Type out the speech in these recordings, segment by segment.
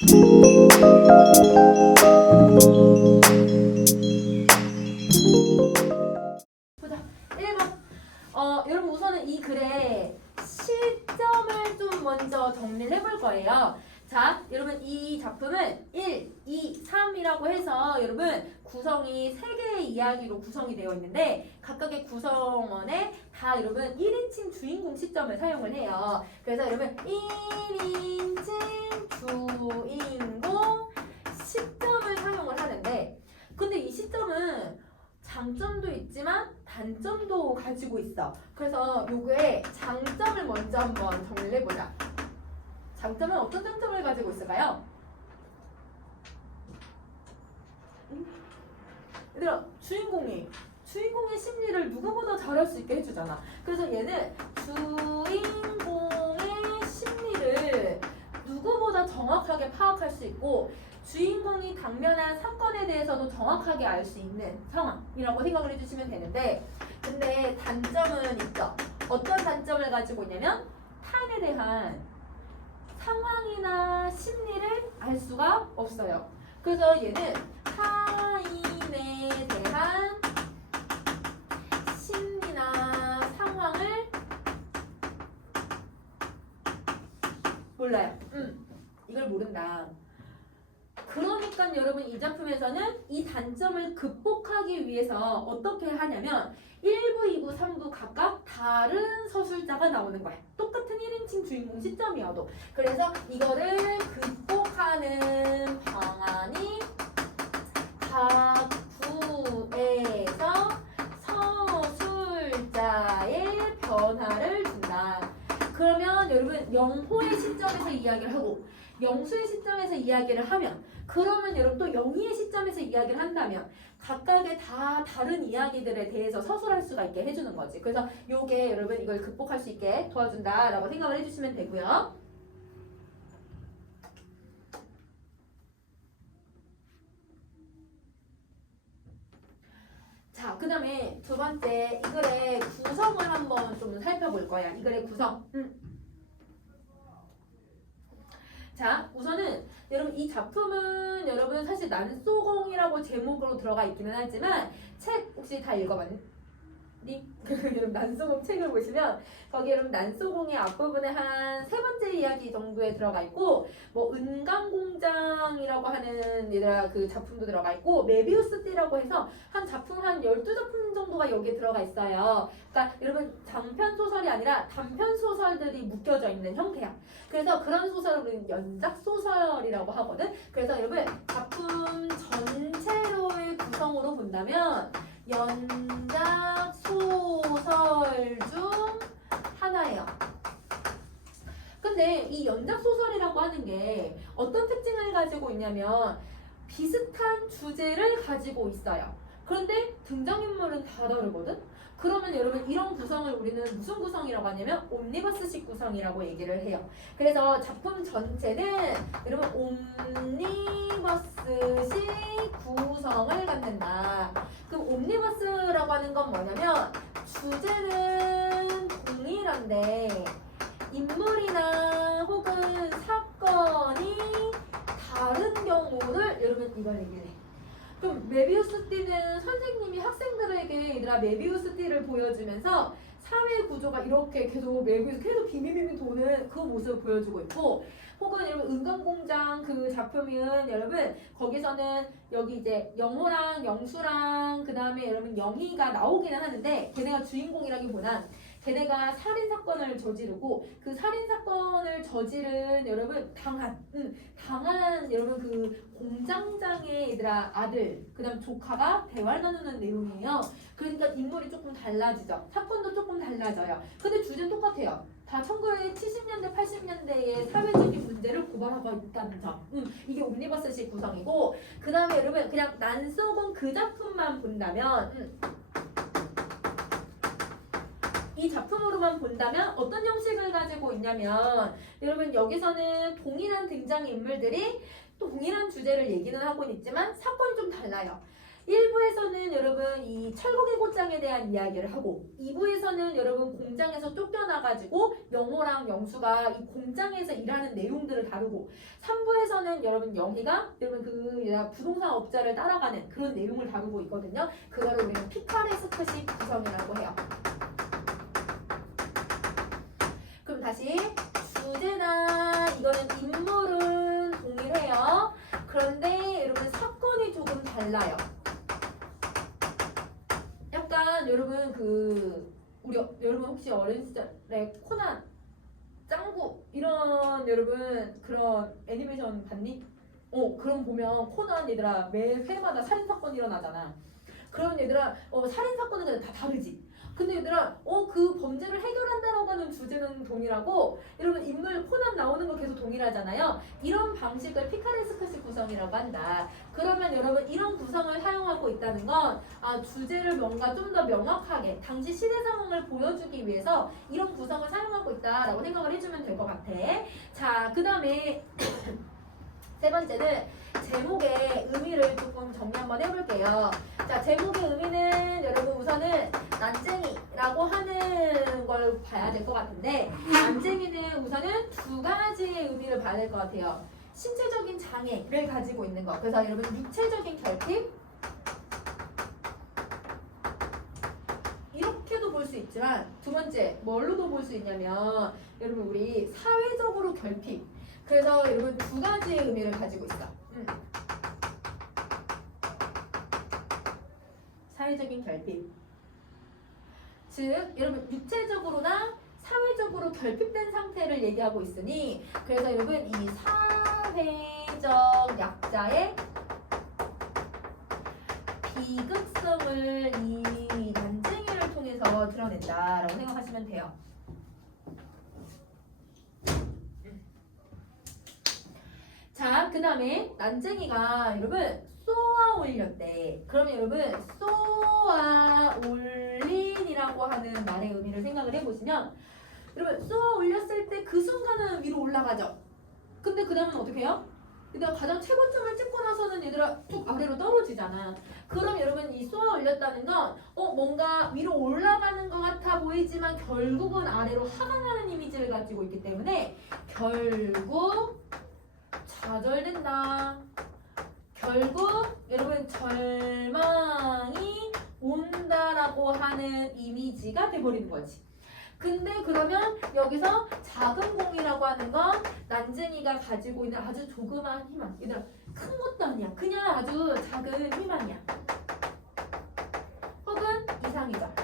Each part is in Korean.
보자. 1번. 여러분 우선은 이 글의 시점을 좀 먼저 정리를 해볼 거예요. 자, 여러분 이 작품은 1, 2, 3이라고 해서 여러분 구성이 3개의 이야기로 구성이 되어 있는데 각각의 구성원에 다 여러분 1인칭 주인공 시점을 사용을 해요. 그래서 여러분 1인칭 주인공 시점을 사용을 하는데 근데 이 시점은 장점도 있지만 단점도 가지고 있어. 그래서 요거의 장점을 먼저 한번 정리를 해보자. 장점은 어떤 장점을 가지고 있을까요? 얘들아, 주인공의 심리를 누구보다 잘할 수 있게 해주잖아. 그래서 얘는 주인공의 심리를 누구보다 정확하게 파악할 수 있고 주인공이 당면한 사건에 대해서도 정확하게 알 수 있는 상황이라고 생각을 해주시면 되는데 근데 단점은 있죠. 어떤 단점을 가지고 있냐면 타인에 대한 상황이나 심리를 알 수가 없어요. 그래서 얘는 타인에 대한 심리나 상황을 몰라요. 이걸 모른다. 그러니까 여러분 이 작품에서는 이 단점을 극복하기 위해서 어떻게 하냐면 1부, 2부, 3부 각각 다른 서술자가 나오는 거야. 똑같은 1인칭 주인공 시점이어도. 그래서 이거를 극복하는 방안이 각 부에서 서술자의 변화를 준다. 그러면 여러분 영호의 시점에서 이야기를 하고 영수의 시점에서 이야기를 하면 그러면 여러분 또 영희의 시점에서 이야기를 한다면 각각의 다 다른 이야기들에 대해서 서술할 수가 있게 해주는 거지. 그래서 요게 여러분 이걸 극복할 수 있게 도와준다라고 생각을 해주시면 되고요. 자, 그 다음에 두 번째 이 글의 구성을 한번 좀 살펴볼 거야. 이 글의 구성. 자, 우선은 여러분 이 작품은 여러분 사실 난소공이라고 제목으로 들어가 있기는 하지만 책 혹시 다 읽어봤니? 여러분 난소공 책을 보시면 거기 여러분 난소공의 앞부분에 한 세 번째 이야기 정도에 들어가 있고 뭐 은강공장이라고 하는 얘들아 그 작품도 들어가 있고 메비우스띠라고 해서 한 작품 한 12작품 정도가 여기에 들어가 있어요. 그러니까 여러분 장편 소설이 아니라 단편 소설들이 묶여져 있는 형태야. 그래서 그런 소설을 우리는 연작 소설이라고 하거든. 그래서 여러분 작품 전체로의 구성으로 본다면 연작 소설 중 하나예요. 근데 이 연작 소설이라고 하는 게 어떤 특징을 가지고 있냐면 비슷한 주제를 가지고 있어요. 그런데 등장인물은 다 다르거든? 그러면 여러분 이런 구성을 우리는 무슨 구성이라고 하냐면 옴니버스식 구성이라고 얘기를 해요. 그래서 작품 전체는 여러분 옴니버스식 구성을 갖는다. 그럼 옴니버스라고 하는 건 뭐냐면 주제는 동일한데 인물이나 혹은 사건이 다른 경우를 여러분 이걸 얘기해. 그럼 메비우스띠는 선생님이 학생들에게 얘들아 메비우스띠를 보여주면서 사회 구조가 이렇게 계속 메비우스 계속 빙빙빙 도는 그 모습을 보여주고 있고 혹은 여러분 은강공장 그 작품은 여러분 거기서는 여기 이제 영호랑 영수랑 그 다음에 여러분 영희가 나오기는 하는데 걔네가 주인공이라기보단 걔네가 살인사건을 저지르고 그 살인사건을 저지른 여러분 강한 여러분 그 공장장의 얘들아 아들 그 다음 조카가 대화를 나누는 내용이에요. 그러니까 인물이 조금 달라지죠. 사건도 조금 달라져요. 근데 주제는 똑같아요. 다 1970년대 80년대의 사회적인 문제를 고발하고 있다는 점. 이게 옴니버스식 구성이고 그 다음에 여러분 그냥 난소공 그 작품만 본다면 이 작품으로만 본다면 어떤 형식을 가지고 있냐면 여러분 여기서는 동일한 등장인물들이 또 동일한 주제를 얘기는 하고 있지만 사건이 좀 달라요. 1부에서는 여러분 이 철곡의 곧장에 대한 이야기를 하고 2부에서는 여러분 공장에서 쫓겨나가지고 영호랑 영수가 이 공장에서 일하는 내용들을 다루고 3부에서는 여러분 영희가 여러분 그 부동산 업자를 따라가는 그런 내용을 다루고 있거든요. 그거를 우리는 피카레스크식 구성이라고 해요. 그럼 다시 주제나 이거는 인물은 동일해요. 그런데 여러분 사건이 조금 달라요. 약간 여러분 여러분 혹시 어린 시절에 코난, 짱구 이런 여러분 그런 애니메이션 봤니? 그럼 보면 코난 얘들아 매 회마다 살인 사건 일어나잖아. 그런 얘들아 살인 사건은 그냥 다 다르지. 근데 얘들아 그 범죄를 해결한다라고 하는 주제는 동일하고 여러분 인물 코난 나오는 거 계속 동일하잖아요. 이런 방식을 피카레스크식 구성이라고 한다. 그러면 여러분 이런 구성을 사용하고 있다는 건 주제를 뭔가 좀 더 명확하게 당시 시대 상황을 보여주기 위해서 이런 구성을 사용하고 있다라고 생각을 해주면 될 것 같아. 자, 그 다음에 세 번째는 제목의 의미를 조금 정리 한번 해볼게요. 자, 제목의 의미는 여러분 우선은 난쟁이라고 하는 걸 봐야 될 것 같은데 난쟁이는 우선은 두 가지의 의미를 봐야 될 것 같아요. 신체적인 장애를 가지고 있는 것. 그래서 여러분 육체적인 결핍 이렇게도 볼 수 있지만 두 번째 뭘로도 볼 수 있냐면 여러분 우리 사회적으로 결핍. 그래서 여러분 두 가지의 의미를 가지고 있어. 사회적인 결핍. 즉 여러분 육체적으로나 사회적으로 결핍된 상태를 얘기하고 있으니 그래서 여러분 이 사회적 약자의 비극성을 이 난쟁이를 통해서 드러낸다라고 생각하시면 돼요. 자, 그 다음에 난쟁이가 여러분 쏘아 올렸대. 그러면 여러분 쏘아 올린이라고 하는 말의 의미를 생각을 해보시면 여러분 쏘아 올렸을 때 그 순간은 위로 올라가죠. 근데 그 다음은 어떻게 해요? 얘들아 가장 최고점을 찍고 나서는 얘들아 쭉 아래로 떨어지잖아. 그럼 여러분 이 쏘아 올렸다는 건 뭔가 위로 올라가는 것 같아 보이지만 결국은 아래로 하강하는 이미지를 가지고 있기 때문에 결국 좌절된다. 결국 여러분 절망이 온다라고 하는 이미지가 돼버리는 거지. 근데 그러면 여기서 작은 공이라고 하는 건 난쟁이가 가지고 있는 아주 조그마한 희망. 얘들아 큰 것도 아니야. 그냥 아주 작은 희망이야. 혹은 이상이죠.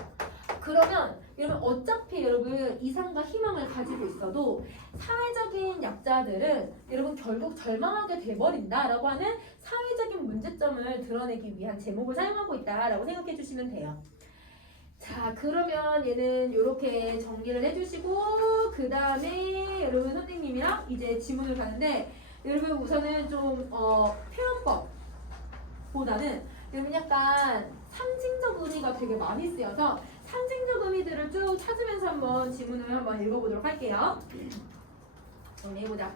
그러면 여러분 어차피 여러분 이상과 희망을 가지고 있어도 사회적인 약자들은 여러분 결국 절망하게 돼버린다라고 하는 사회적인 문제점을 드러내기 위한 제목을 사용하고 있다라고 생각해 주시면 돼요. 자, 그러면 얘는 이렇게 정리를 해주시고 그 다음에 여러분 선생님이랑 이제 지문을 가는데 여러분 우선은 좀 표현법보다는 여러분 약간 상징적 의미가 되게 많이 쓰여서 상징적 의미들을 쭉 찾으면서 한번 지문을 한번 읽어보도록 할게요. 정리해보자.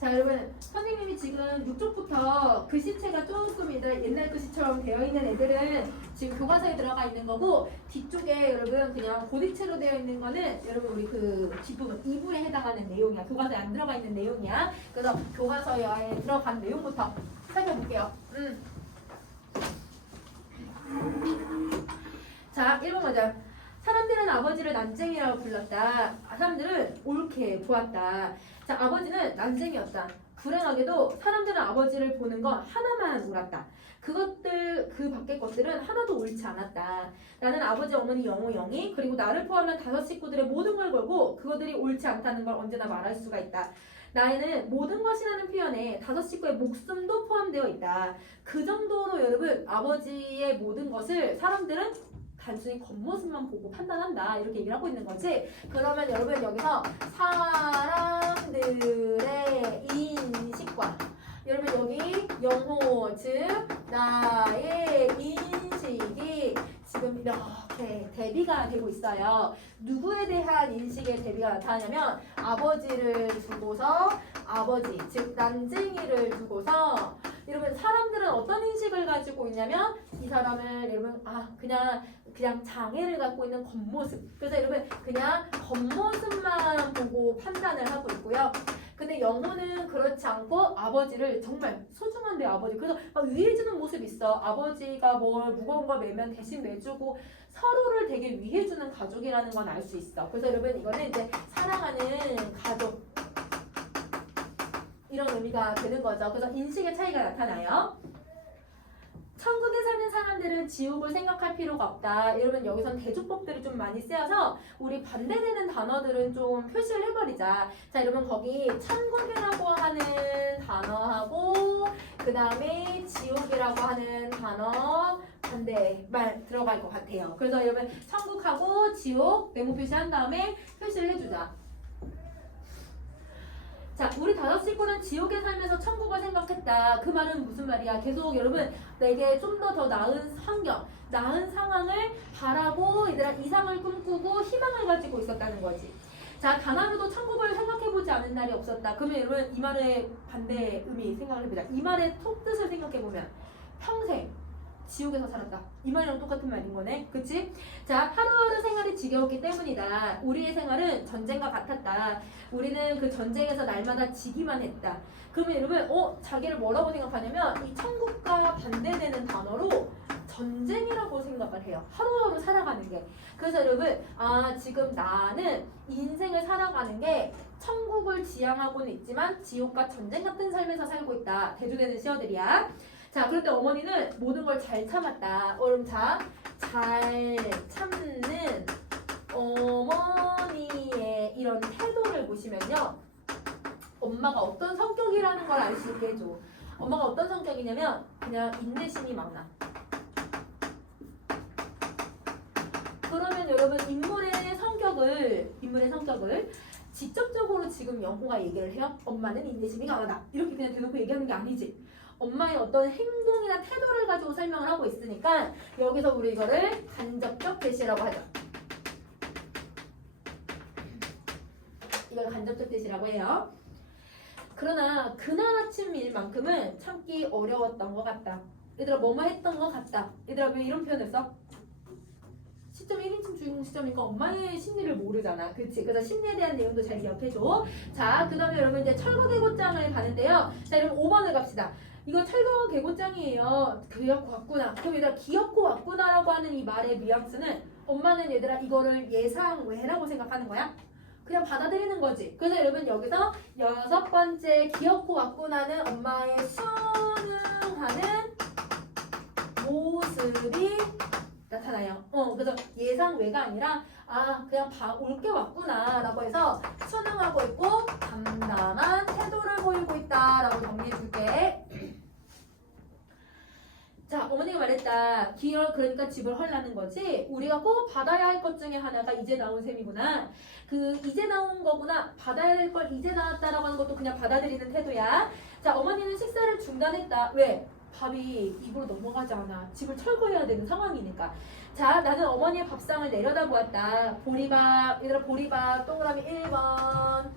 자, 여러분 선생님이 지금 6쪽부터 글씨체가 조금 옛날 글씨처럼 되어 있는 애들은 지금 교과서에 들어가 있는 거고 뒤쪽에 여러분 그냥 고딕체로 되어 있는 거는 여러분 우리 그 뒷부분 2부에 해당하는 내용이야. 교과서에 안 들어가 있는 내용이야. 그래서 교과서에 들어간 내용부터 살펴볼게요. 자, 1번 먼저. 사람들은 아버지를 난쟁이라고 불렀다. 사람들은 옳게 보았다. 자, 아버지는 난쟁이였다. 불행하게도 사람들은 아버지를 보는 건 하나만 옳았다. 그것들 그 밖의 것들은 하나도 옳지 않았다. 나는 아버지, 어머니, 영호, 영희 그리고 나를 포함한 5 식구들의 모든 걸 걸고 그것들이 옳지 않다는 걸 언제나 말할 수가 있다. 나에는 모든 것이라는 표현에 5 식구의 목숨도 포함되어 있다. 그 정도로 여러분 아버지의 모든 것을 사람들은 단순히 겉모습만 보고 판단한다 이렇게 얘기를 하고 있는 거지. 그러면 여러분 여기서 사람들의 인식과 여러분 여기 영호 즉 나의 인식이 지금 이렇게 대비가 되고 있어요. 누구에 대한 인식의 대비가 나타나냐면 아버지를 두고서 아버지 즉 난쟁이를 두고서 여러분 사람들은 어떤 인식을 가지고 있냐면 이 사람을 여러분 그냥 장애를 갖고 있는 겉모습. 그래서 여러분 그냥 겉모습만 보고 판단을 하고 있고요. 근데 영호는 그렇지 않고 아버지를 정말 소중한데 아버지. 그래서 막 위해주는 모습이 있어. 아버지가 뭘 무거운 거 매면 대신 매주고 서로를 되게 위해주는 가족이라는 건 알 수 있어. 그래서 여러분 이거는 이제 사랑하는 가족 이런 의미가 되는 거죠. 그래서 인식의 차이가 나타나요. 천국에 사는 사람들은 지옥을 생각할 필요가 없다. 여러분 여기선 대조법들이 좀 많이 쓰여서 우리 반대되는 단어들은 좀 표시를 해버리자. 자 여러분 거기 천국이라고 하는 단어하고 그 다음에 지옥이라고 하는 단어 반대 말 들어갈 것 같아요. 그래서 여러분 천국하고 지옥 네모 표시한 다음에 표시를 해주자. 자, 우리 다섯 식구는 지옥에 살면서 천국을 생각했다. 그 말은 무슨 말이야? 계속 여러분 내게 좀 더 나은 환경, 나은 상황을 바라고 얘들아 이상을 꿈꾸고 희망을 가지고 있었다는 거지. 자, 단 하루도 천국을 생각해보지 않은 날이 없었다. 그러면 여러분 이 말의 반대 의미 생각을 해보자. 이 말의 속뜻을 생각해보면 평생 지옥에서 살았다. 이 말이랑 똑같은 말인 거네. 그치? 자, 하루하루 생활이 지겨웠기 때문이다. 우리의 생활은 전쟁과 같았다. 우리는 그 전쟁에서 날마다 지기만 했다. 그러면 여러분, 자기를 뭐라고 생각하냐면 이 천국과 반대되는 단어로 전쟁이라고 생각을 해요. 하루하루 살아가는 게. 그래서 여러분, 지금 나는 인생을 살아가는 게 천국을 지향하고는 있지만 지옥과 전쟁 같은 삶에서 살고 있다. 대조되는 시어들이야. 자, 그런데 어머니는 모든 걸 잘 참았다. 그럼 자, 잘 참는 어머니의 이런 태도를 보시면요. 엄마가 어떤 성격이라는 걸 알 수 있게 해줘. 엄마가 어떤 성격이냐면 그냥 인내심이 많아. 그러면 여러분 인물의 성격을 직접적으로 지금 영호가 얘기를 해요. 엄마는 인내심이 강하다. 이렇게 그냥 대놓고 얘기하는 게 아니지. 엄마의 어떤 행동이나 태도를 가지고 설명을 하고 있으니까 여기서 우리 이거를 간접적 대시라고 하죠. 이걸 간접적 대시라고 해요. 그러나 그날 아침 일만큼은 참기 어려웠던 것 같다. 얘들아 뭐뭐 했던 것 같다. 얘들아 왜 이런 표현을 써? 시점 1인칭 주인공 시점이니까 엄마의 심리를 모르잖아. 그치? 그래서 심리에 대한 내용도 잘 기억해줘. 자, 그 다음에 여러분 이제 철거계곡장을 가는데요. 자, 여러분 5번을 갑시다. 이거 철거계곡장이에요. 귀엽고 왔구나. 그럼 얘들아 귀엽고 왔구나라고 하는 이 말의 뉘앙스는 엄마는 얘들아 이거를 예상 외라고 생각하는 거야? 그냥 받아들이는 거지. 그래서 여러분 여기서 6번째 귀엽고 왔구나는 엄마의 순응하는 모습이 나타나요. 그래서 예상 외가 아니라 그냥 올게 왔구나 라고 해서 순응하고 있고 담담한 태도를 보이고 있다 라고 정리해 줄게. 자, 어머니가 말했다. 그러니까 집을 헐라는 거지. 우리가 꼭 받아야 할 것 중에 하나가 이제 나온 셈이구나. 이제 나온 거구나. 받아야 될 걸 이제 나왔다라고 하는 것도 그냥 받아들이는 태도야. 자, 어머니는 식사를 중단했다. 왜? 밥이 입으로 넘어가지 않아. 집을 철거해야 되는 상황이니까. 자, 나는 어머니의 밥상을 내려다보았다. 보리밥, 얘들아 보리밥 동그라미 1번.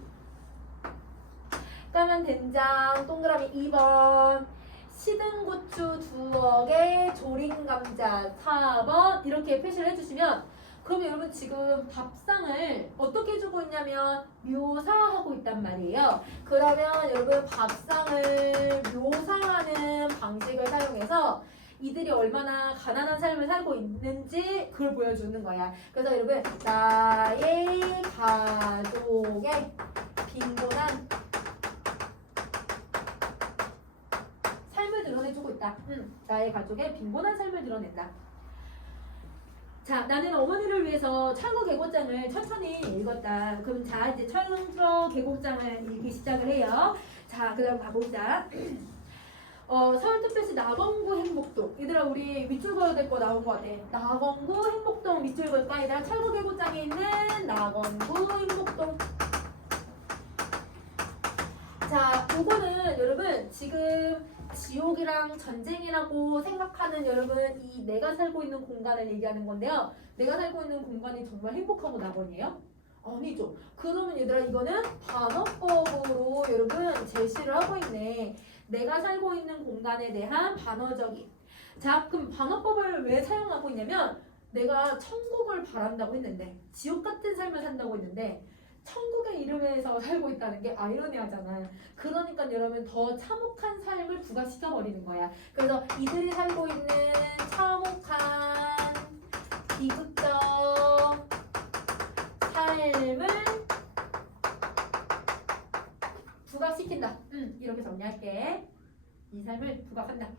까만 된장 동그라미 2번. 시든 고추 2억에 조린 감자 4번 이렇게 표시를 해주시면 그러면 여러분 지금 밥상을 어떻게 해주고 있냐면 묘사하고 있단 말이에요. 그러면 여러분 밥상을 묘사하는 방식을 사용해서 이들이 얼마나 가난한 삶을 살고 있는지 그걸 보여주는 거야. 그래서 여러분 나의 가족의 빈곤한 삶을 드러내주고 있다. 나의 가족의 빈곤한 삶을 드러낸다. 자, 나는 어머니를 위해서 철거계곡장을 천천히 읽었다. 그럼 자, 이제 철거계곡장을 읽기 시작을 해요. 자, 그 다음 가보자. 서울특별시 낙원구 행복동. 얘들아 우리 밑줄 그어야 될 거 나온 거 같아. 낙원구 행복동 밑줄 그을까? 얘들아 철거계곡장에 있는 낙원구 행복동. 자, 요거는 여러분 지금 지옥이랑 전쟁이라고 생각하는 여러분 이 내가 살고 있는 공간을 얘기하는 건데요. 내가 살고 있는 공간이 정말 행복하고 낙원이에요? 아니죠. 그러면 얘들아 이거는 반어법으로 여러분 제시를 하고 있네. 내가 살고 있는 공간에 대한 반어적인. 자, 그럼 반어법을 왜 사용하고 있냐면 내가 천국을 바란다고 했는데 지옥 같은 삶을 산다고 했는데 천국의 이름에서 살고 있다는 게 아이러니하잖아. 그러니까 여러분 더 참혹한 삶을 부각시켜 버리는 거야. 그래서 이들이 살고 있는 참혹한 비극적 삶을 부각시킨다. 이렇게 정리할게. 이 삶을 부각한다.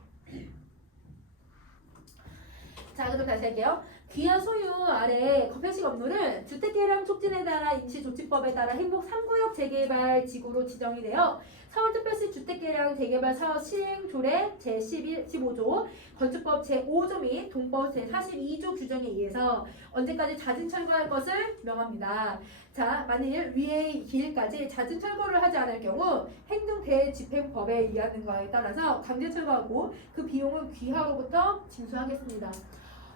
자, 그럼 다시 할게요. 귀하 소유 아래 거편식 업무는 주택개량 촉진에 따라 임시조치법에 따라 행복 3구역 재개발 지구로 지정이 되어 서울특별시 주택개량 재개발 사업 시행조례 제15조, 건축법 제5조 및 동법 제42조 규정에 의해서 언제까지 잦은 철거할 것을 명합니다. 자, 만일 위의 기일까지 잦은 철거를 하지 않을 경우 행정대집행법에 의하는 거에 따라서 강제 철거하고 그 비용은 귀하로부터 징수하겠습니다.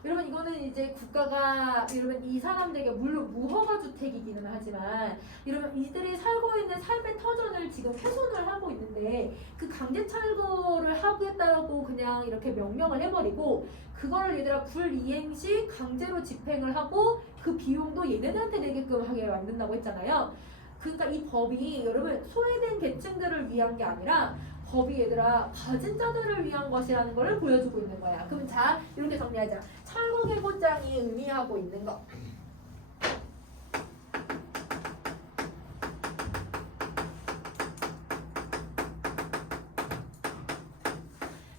여러분 이거는 이제 국가가 여러분 이 사람들에게 물론 무허가 주택이기는 하지만 여러분 이들이 살고 있는 삶의 터전을 지금 훼손을 하고 있는데 그 강제 철거를 하겠다고 그냥 이렇게 명령을 해버리고 그거를 얘들아 불이행 시 강제로 집행을 하고 그 비용도 얘네들한테 내게끔 하게 만든다고 했잖아요. 그러니까 이 법이 여러분 소외된 계층들을 위한 게 아니라 법이 얘들아 가진 자들을 위한 것이라는 걸 보여주고 있는 거야. 그럼 자 이렇게 정리하자. 철거계보장이 의미하고 있는 것.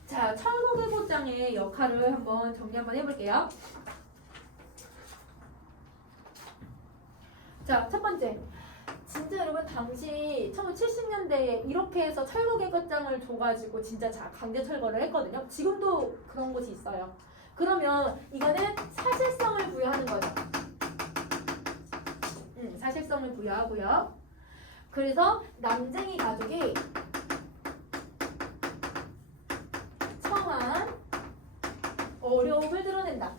자, 철거계보장의 역할을 한번 정리 한번 해볼게요. 자, 첫 번째. 진짜 여러분 당시 1970년대에 이렇게 해서 철거계급장을 줘가지고 진짜 강제 철거를 했거든요. 지금도 그런 곳이 있어요. 그러면 이거는 사실성을 부여하는 거죠. 사실성을 부여하고요. 그래서 남쟁이 가족이 처한 어려움을 드러낸다.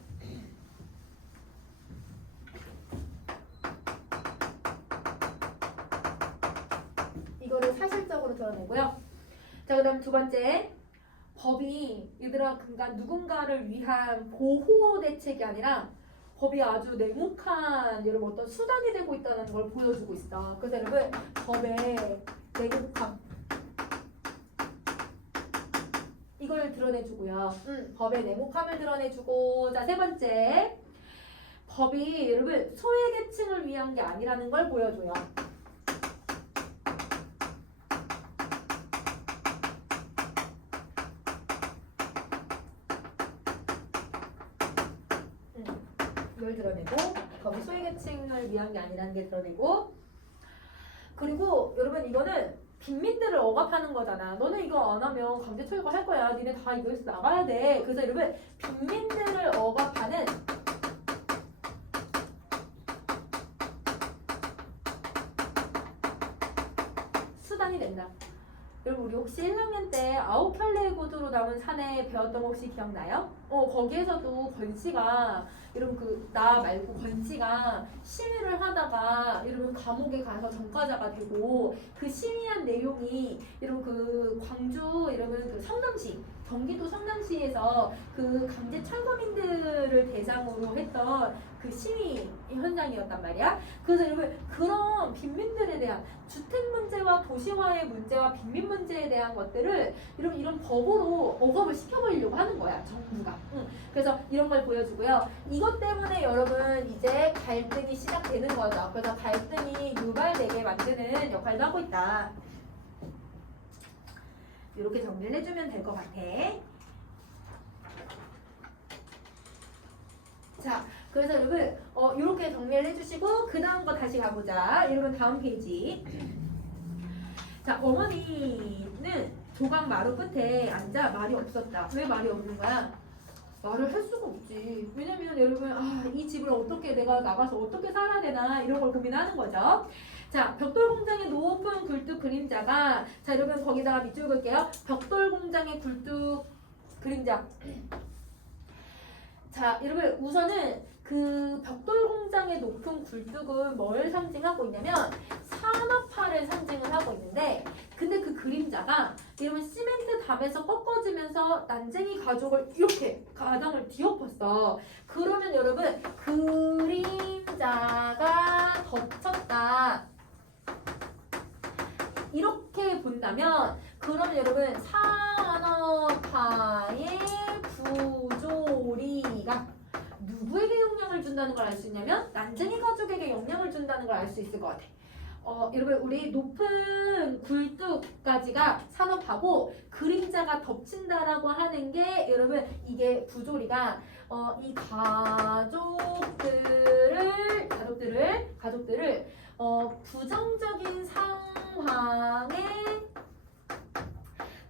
이거를 사실적으로 드러내고요. 자, 그 다음 두 번째. 법이 얘들아 그러니까 누군가를 위한 보호 대책이 아니라 법이 아주 냉혹한 여러분 어떤 수단이 되고 있다는 걸 보여주고 있어. 그래서 여러분 법의 냉혹함 이걸 드러내주고요. 법의 냉혹함을 드러내주고 자, 세 번째. 법이 여러분 소외계층을 위한 게 아니라는 걸 보여줘요. 이걸 드러내고 법이 소외계층을 위한 게 아니라는 게 드러내고 그리고 여러분 이거는 빈민들을 억압하는 거잖아. 너네 이거 안 하면 강제 철거할 거야. 니네 다 이거에서 나가야 돼. 그래서 여러분 빈민들을 억압하는 수단이 된다. 여러분 우리 혹시 1학년 때 아홉켤레 구두로 남은 산에 배웠던 거 혹시 기억나요? 거기에서도 권씨가 여러분 나 말고 권씨가 시위를 하다가 여러분 감옥에 가서 전과자가 되고 그 시위한 내용이 여러분 광주 여러분 성남시 경기도 성남시에서 그 강제 철거민들을 대상으로 했던 그 시위 현장이었단 말이야. 그래서 여러분 그런 빈민들에 대한 주택 문제와 도시화의 문제와 빈민 문제에 대한 것들을 여러분 이런 법으로 억압을 시켜버리려고 하는 거야 정부가. 그래서 이런 걸 보여주고요. 이것 때문에 여러분 이제 갈등이 시작되는 거죠. 그래서 갈등이 유발되게 만드는 역할도 하고 있다. 이렇게 정리를 해주면 될 것 같아. 자, 그래서 여러분 이렇게 정리를 해주시고 그 다음 거 다시 가보자. 여러분 다음 페이지. 자, 어머니는 조각 마루 끝에 앉아 말이 없었다. 왜 말이 없는 거야? 말을 할 수가 없지. 왜냐면 여러분 이 집을 어떻게 내가 나가서 어떻게 살아야 되나 이런 걸 고민하는 거죠. 자, 벽돌공장의 높은 굴뚝 그림자가 자 여러분 거기다가 밑줄 그을게요. 벽돌공장의 굴뚝 그림자. 자 여러분 우선은 그 벽돌공장의 높은 굴뚝은 뭘 상징하고 있냐면 산업화를 상징을 하고 있는데 근데 그 그림자가 여러분 시멘트 담에서 꺾어지면서 난쟁이 가족을 이렇게 가장을 뒤엎었어. 그러면 여러분 그림자가 덮쳤다. 이렇게 본다면 그러면 여러분 산업화의 부조리가 누구에게 영향을 준다는 걸 알 수 있냐면 난쟁이 가족에게 영향을 준다는 걸 알 수 있을 것 같아. 여러분 우리 높은 굴뚝까지가 산업화고 그림자가 덮친다라고 하는 게 여러분 이게 부조리가 이 가족들을 부정적인 상황에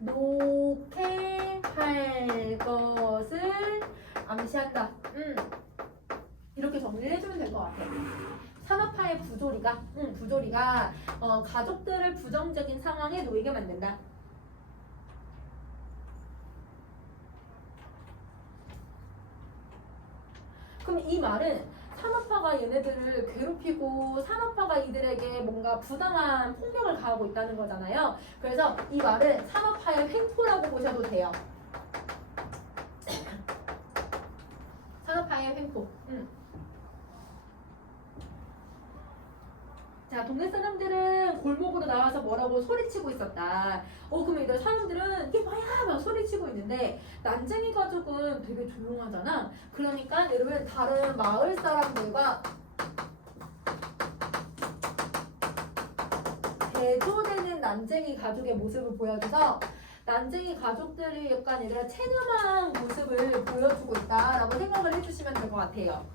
놓게 할 것을 암시한다. 이렇게 정리를 해주면 될 것 같아. 산업화의 부조리가 가족들을 부정적인 상황에 놓이게 만든다. 그럼 이 말은 산업화가 얘네들을 괴롭히고 산업화가 이들에게 뭔가 부당한 폭력을 가하고 있다는 거잖아요. 그래서 이 말은 산업화의 횡포라고 보셔도 돼요. 산업화의 횡포. 자, 동네 사람들은 골목으로 나와서 뭐라고 소리치고 있었다. 그럼 이들 사람들은 이게 뭐야 막 소리치고 있는데 난쟁이 가족은 되게 조용하잖아. 그러니까 여러분 다른 마을 사람들과 대조되는 난쟁이 가족의 모습을 보여줘서 난쟁이 가족들이 약간 얘들아 체념한 모습을 보여주고 있다라고 생각을 해주시면 될 것 같아요.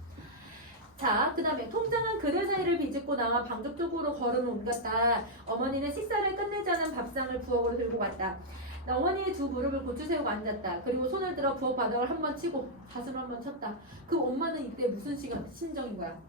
자, 그 다음에 통장은 그들 사이를 비집고 나와 방쪽 쪽으로 걸음을 옮겼다. 어머니는 식사를 끝내지 않은 밥상을 부엌으로 들고 갔다. 어머니의 두 무릎을 고추 세우고 앉았다. 그리고 손을 들어 부엌 바닥을 한번 치고 가슴을 한번 쳤다. 그 엄마는 이때 무슨 심정인 거야?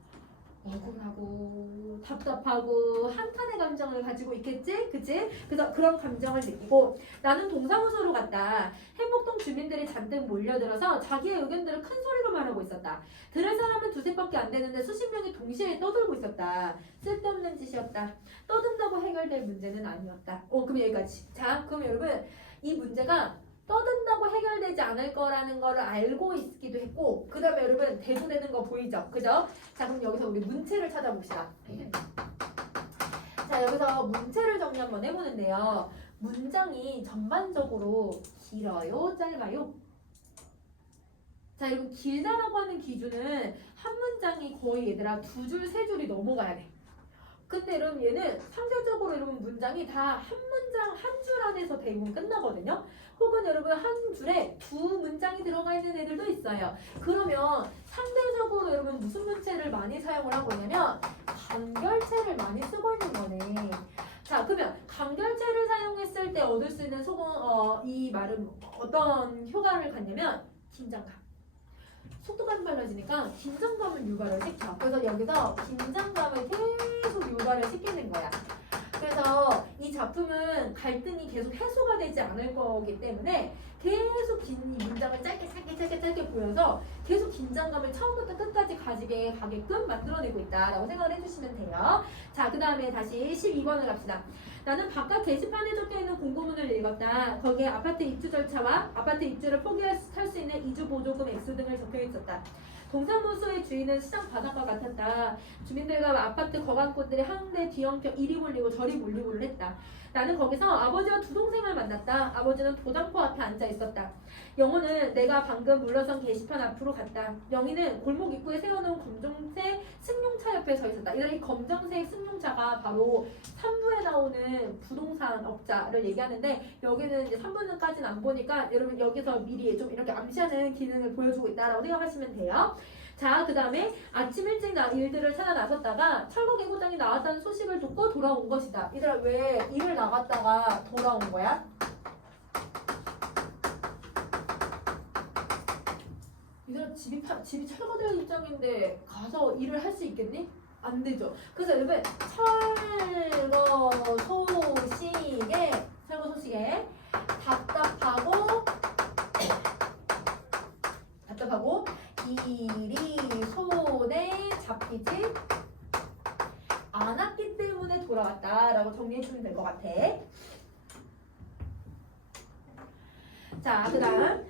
억울하고 답답하고 한탄의 감정을 가지고 있겠지? 그치? 그래서 그런 감정을 느끼고 나는 동사무소로 갔다. 행복동 주민들이 잔뜩 몰려들어서 자기의 의견들을 큰 소리로 말하고 있었다. 들을 사람은 두셋밖에 안 되는데 수십 명이 동시에 떠들고 있었다. 쓸데없는 짓이었다. 떠든다고 해결될 문제는 아니었다. 그럼 여기까지. 자, 그럼 여러분 이 문제가 떠든다고 해결되지 않을 거라는 거를 알고 있기도 했고 그 다음에 여러분 대조되는 거 보이죠? 그죠? 자, 그럼 여기서 우리 문체를 찾아봅시다. 자, 여기서 문체를 정리 한번 해보는데요. 문장이 전반적으로 길어요? 짧아요? 자, 여러분 길다라고 하는 기준은 한 문장이 거의 얘들아 두 줄, 세 줄이 넘어가야 돼. 근데 여러분 얘는 상대적으로 여러분 문장이 다 한 문장 한 줄 안에서 대부분 끝나거든요. 혹은 여러분 한 줄에 두 문장이 들어가 있는 애들도 있어요. 그러면 상대적으로 여러분 무슨 문체를 많이 사용을 하고 있냐면 간결체를 많이 쓰고 있는 거네. 자, 그러면 간결체를 사용했을 때 얻을 수 있는 이 말은 어떤 효과를 갖냐면 긴장감. 속도가 빨라지니까 긴장감을 유발을 시켜. 그래서 여기서 긴장감을 계속 유발을 시키는 거야. 그래서 이 작품은 갈등이 계속 해소가 되지 않을 거기 때문에 계속 긴 이 문장을 짧게 보여서 계속 긴장감을 처음부터 끝까지 가지게 가게끔 만들어내고 있다라고 생각을 해주시면 돼요. 자, 그 다음에 다시 12번을 갑시다. 나는 바깥 게시판에 적혀있는 공고문을 읽었다. 거기에 아파트 입주 절차와 아파트 입주를 포기할 수 있는 이주 보조금 액수 등을 적혀 있었다. 동사무소의 주인은 시장 바닷가 같았다. 주민들과 아파트 거간꾼들이 한데 뒤엉켜 이리 몰리고 저리 몰리고를 했다. 나는 거기서 아버지와 두 동생을 만났다. 아버지는 도장포 앞에 앉아 있었다. 영호는 내가 방금 물러선 게시판 앞으로 갔다. 영희는 골목 입구에 세워놓은 검정색 승용차 옆에 서 있었다. 이 검정색 승용차가 바로 3부에 나오는 부동산 업자를 얘기하는데 여기는 이제 3부는까지는 안 보니까 여러분 여기서 미리 좀 이렇게 암시하는 기능을 보여주고 있다라고 생각하시면 돼요. 자, 그 다음에 아침 일찍 일들을 찾아 나섰다가 철거 개고장이 나왔다는 소식을 듣고 돌아온 것이다. 얘들아 왜 일을 나갔다가 돌아온 거야? 얘들아 집이 철거될 입장인데 가서 일을 할 수 있겠니? 안 되죠. 그래서 여러분 철거 소식에 답답하고 일이 손에 잡히지 않았기 때문에 돌아왔다라고 정리해주면 될 것 같아. 자, 그 다음.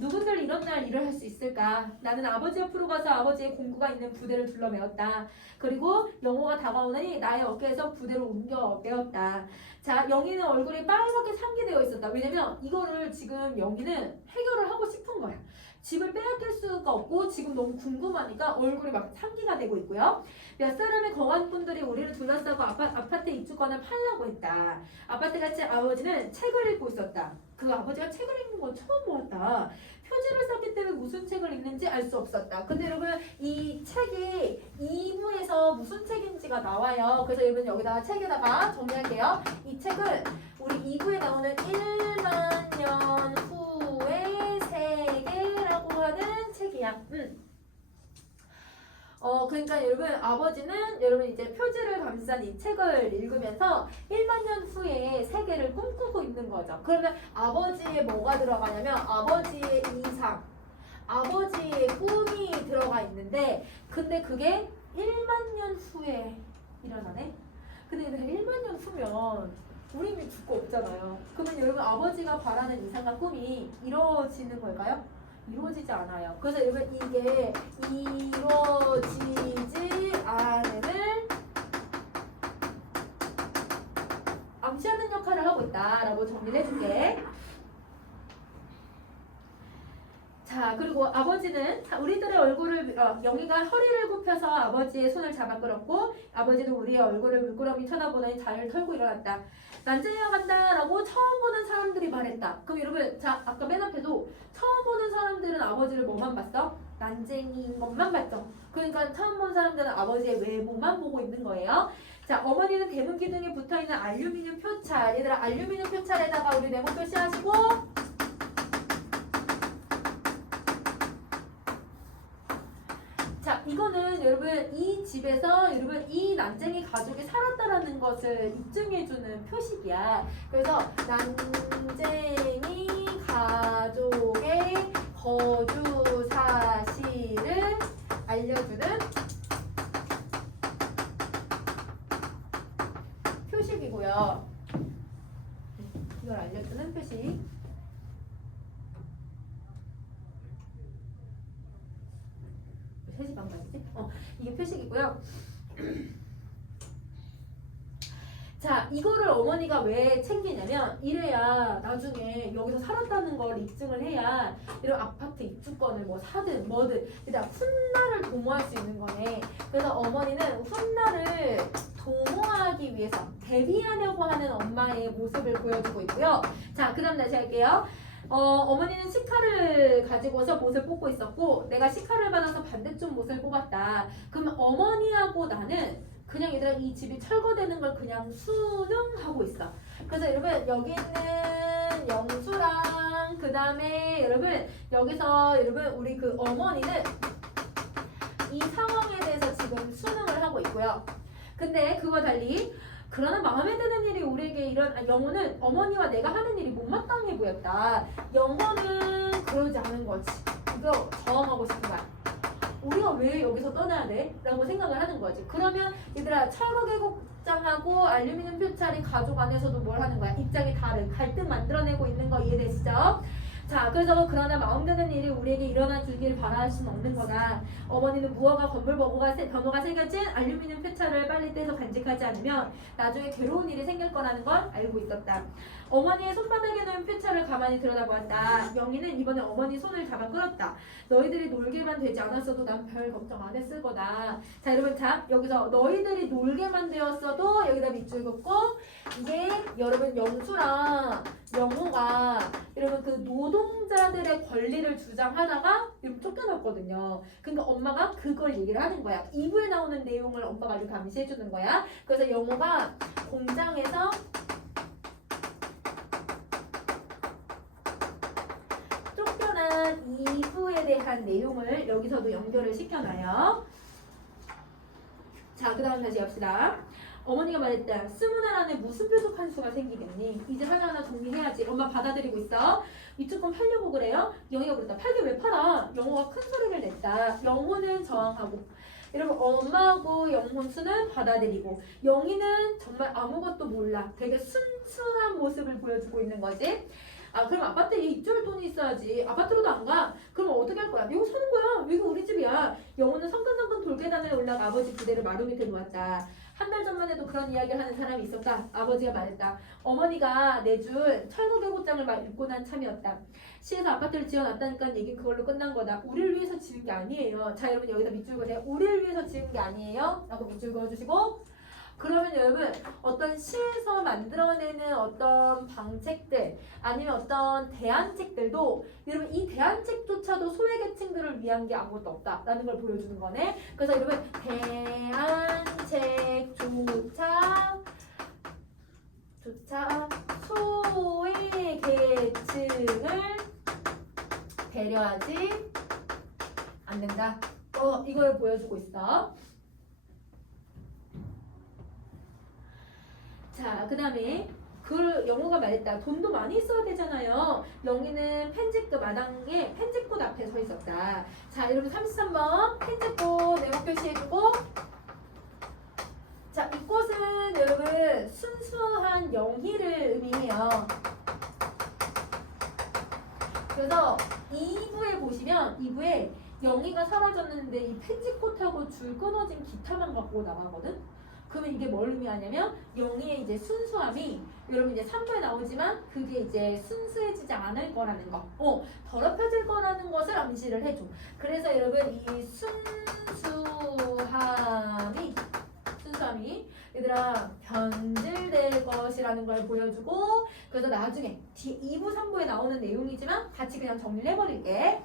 누군들 이런 날 일을 할 수 있을까? 나는 아버지 옆으로 가서 아버지의 공구가 있는 부대를 둘러 메었다. 그리고 영호가 다가오더니 나의 어깨에서 부대를 옮겨 메었다. 자, 영희는 얼굴이 빨갛게 상기되어 있었다. 왜냐면 이거를 지금 영희는 해결을 하고 싶은 거야. 집을 빼앗길 수가 없고 지금 너무 궁금하니까 얼굴이 막 상기가 되고 있고요. 몇 사람의 거관분들이 우리를 둘러싸고 아파트 입주권을 팔라고 했다. 아파트 같이 아버지는 책을 읽고 있었다. 그 아버지가 책을 읽는 건 처음 보았다. 표지를 썼기 때문에 무슨 책을 읽는지 알 수 없었다. 근데 여러분 이 책이 2부에서 무슨 책인지가 나와요. 그래서 여러분 여기다가 책에다가 정리할게요. 이 책은 우리 2부에 나오는 1만 년 후의 세계라고 하는 책이야. 그러니까 여러분 아버지는 여러분 이제 표지를 감싼 이 책을 읽으면서 1만 년 후에 세계를 꿈꾸고 있는 거죠. 그러면 아버지의 뭐가 들어가냐면 아버지의 이상, 아버지의 꿈이 들어가 있는데 근데 그게 1만 년 후에 일어나네? 근데 1만 년 후면 우리 이미 죽고 없잖아요. 그러면 여러분 아버지가 바라는 이상과 꿈이 이루어지는 걸까요? 이루어지지 않아요. 그래서 여러분 이게 이루어지지 않음을 암시하는 역할을 하고 있다라고 정리를 해줄게. 자, 그리고 아버지는 우리들의 얼굴을 영희가 허리를 굽혀서 아버지의 손을 잡아 끌었고 아버지는 우리의 얼굴을 물끄러미 쳐다보더니 자리를 털고 일어났다. 난쟁이가 간다라고 처음 보는 사람들이 말했다. 그럼 여러분 자 아까 맨 앞에도 처음 보는 사람들은 아버지를 뭐만 봤어? 난쟁이인 것만 봤죠. 그러니까 처음 본 사람들은 아버지의 외모만 보고 있는 거예요. 자, 어머니는 대문 기둥에 붙어있는 알루미늄 표찰, 얘들아 알루미늄 표찰에다가 우리 네모 표시하시고 자, 이거는 여러분 이 집에서 여러분 이 난쟁이 가족이 살았다라는 것을 입증해주는 표식이야. 그래서 난쟁이 가족의 거주 사실을 알려주는 표식이고요. 이걸 알려주는 표식. 방법이지? 이게 표식이고요. 자, 이거를 어머니가 왜 챙기냐면 이래야 나중에 여기서 살았다는 걸 입증을 해야 이런 아파트 입주권을 뭐 사든 뭐든 일단 훗날을 도모할 수 있는 거네. 그래서 어머니는 훗날을 도모하기 위해서 대비하려고 하는 엄마의 모습을 보여주고 있고요. 자, 그 다음 다시 할게요. 어머니는 식칼을 가지고서 못을 뽑고 있었고 내가 식칼을 받아서 반대쪽 못을 뽑았다. 그러면 어머니하고 나는 그냥 얘들아 이 집이 철거되는 걸 그냥 수능하고 있어. 그래서 여러분 여기 있는 영수랑 그 다음에 여러분 여기서 여러분 우리 그 어머니는 이 상황에 대해서 지금 수능을 하고 있고요. 근데 그와 달리 그러나 마음에 드는 일이 우리에게 영호는 어머니와 내가 하는 일이 못마땅해 보였다. 영호는 그러지 않은 거지. 이거 저항하고 싶은 거야. 우리가 왜 여기서 떠나야 돼? 라고 생각을 하는 거지. 그러면 얘들아 철거 계곡장하고 알루미늄 표찰이 가족 안에서도 뭘 하는 거야? 입장이 다른 갈등 만들어내고 있는 거 이해되시죠? 자, 그래서 그러나 마음 드는 일이 우리에게 일어나 주길 바랄 수는 없는 거다. 어머니는 무화과 건물 번호가 새겨진 알루미늄 표찰을 빨리 떼서 간직하지 않으면 나중에 괴로운 일이 생길 거라는 걸 알고 있었다. 어머니의 손바닥에 놓인 표찰을 가만히 들여다보았다. 영희는 이번에 어머니 손을 잡아 끌었다. 너희들이 놀게만 되지 않았어도 난 별 걱정 안 했을 거다. 자, 여러분 자 여기서 너희들이 놀게만 되었어도 여기다 밑줄 긋고 이게 여러분 영수랑 영호가 여러분 그 노동자들의 권리를 주장하다가 여러분 쫓겨났거든요. 그러니까 엄마가 그걸 얘기를 하는 거야. 2부에 나오는 내용을 엄마가 이렇게 감시해 주는 거야. 그래서 영호가 공장에서 쫓겨난 2부에 대한 내용을 여기서도 연결을 시켜놔요. 자, 그 다음 다시 합시다. 어머니가 말했다. 20날 안에 무슨 뾰족한 수가 생기겠니? 이제 하나하나 정리해야지. 엄마 받아들이고 있어. 이쪽은 팔려고 그래요? 영희가 그랬다. 팔게 왜 팔아? 영호가 큰 소리를 냈다. 영호는 저항하고 여러분 엄마하고 영혼수는 받아들이고 영희는 정말 아무것도 몰라. 되게 순수한 모습을 보여주고 있는 거지. 아 그럼 아파트에 입주할 돈이 있어야지. 아파트로도 안 가. 그럼 어떻게 할 거야? 여기 사는 거야. 여기 우리 집이야. 영호는 성근성근 돌계단을 올라가 아버지 부대를 마루 밑에 놓았다. 한 달 전만 해도 그런 이야기를 하는 사람이 있었다. 아버지가 말했다. 어머니가 내준 철거계곡장을 막 읽고 난 참이었다. 시에서 아파트를 지어놨다니까 얘긴 그걸로 끝난 거다. 우리를 위해서 지은 게 아니에요. 자 여러분 여기다 밑줄 그으세요. 우리를 위해서 지은 게 아니에요. 라고 밑줄 그어주시고 그러면 여러분 어떤 시에서 만들어내는 어떤 방책들 아니면 어떤 대안책들도 여러분 이 대안책조차도 소외계층들을 위한 게 아무것도 없다라는 걸 보여주는 거네. 그래서 여러분 대안책조차 소외계층을 배려하지 않는다. 이걸 보여주고 있어. 자, 그 다음에 그 영호가 말했다. 돈도 많이 있어야 되잖아요. 영희는 펜지꽃 마당에 펜지꽃 앞에 서 있었다. 자, 여러분 33번 펜지꽃 네모 표시해주고 자, 이 꽃은 여러분 순수한 영희를 의미해요. 그래서 2부에 보시면 2부에 영희가 사라졌는데 이 펜지꽃하고 줄 끊어진 기타만 갖고 나가거든. 그러면 이게 뭘 의미하냐면 영희의 이제 순수함이 여러분 이제 3부에 나오지만 그게 이제 순수해지지 않을 거라는 거, 더럽혀질 거라는 것을 암시를 해줘. 그래서 여러분 이 순수함이 얘들아 변질될 것이라는 걸 보여주고 그래서 나중에 2부 3부에 나오는 내용이지만 같이 그냥 정리를 해버릴게.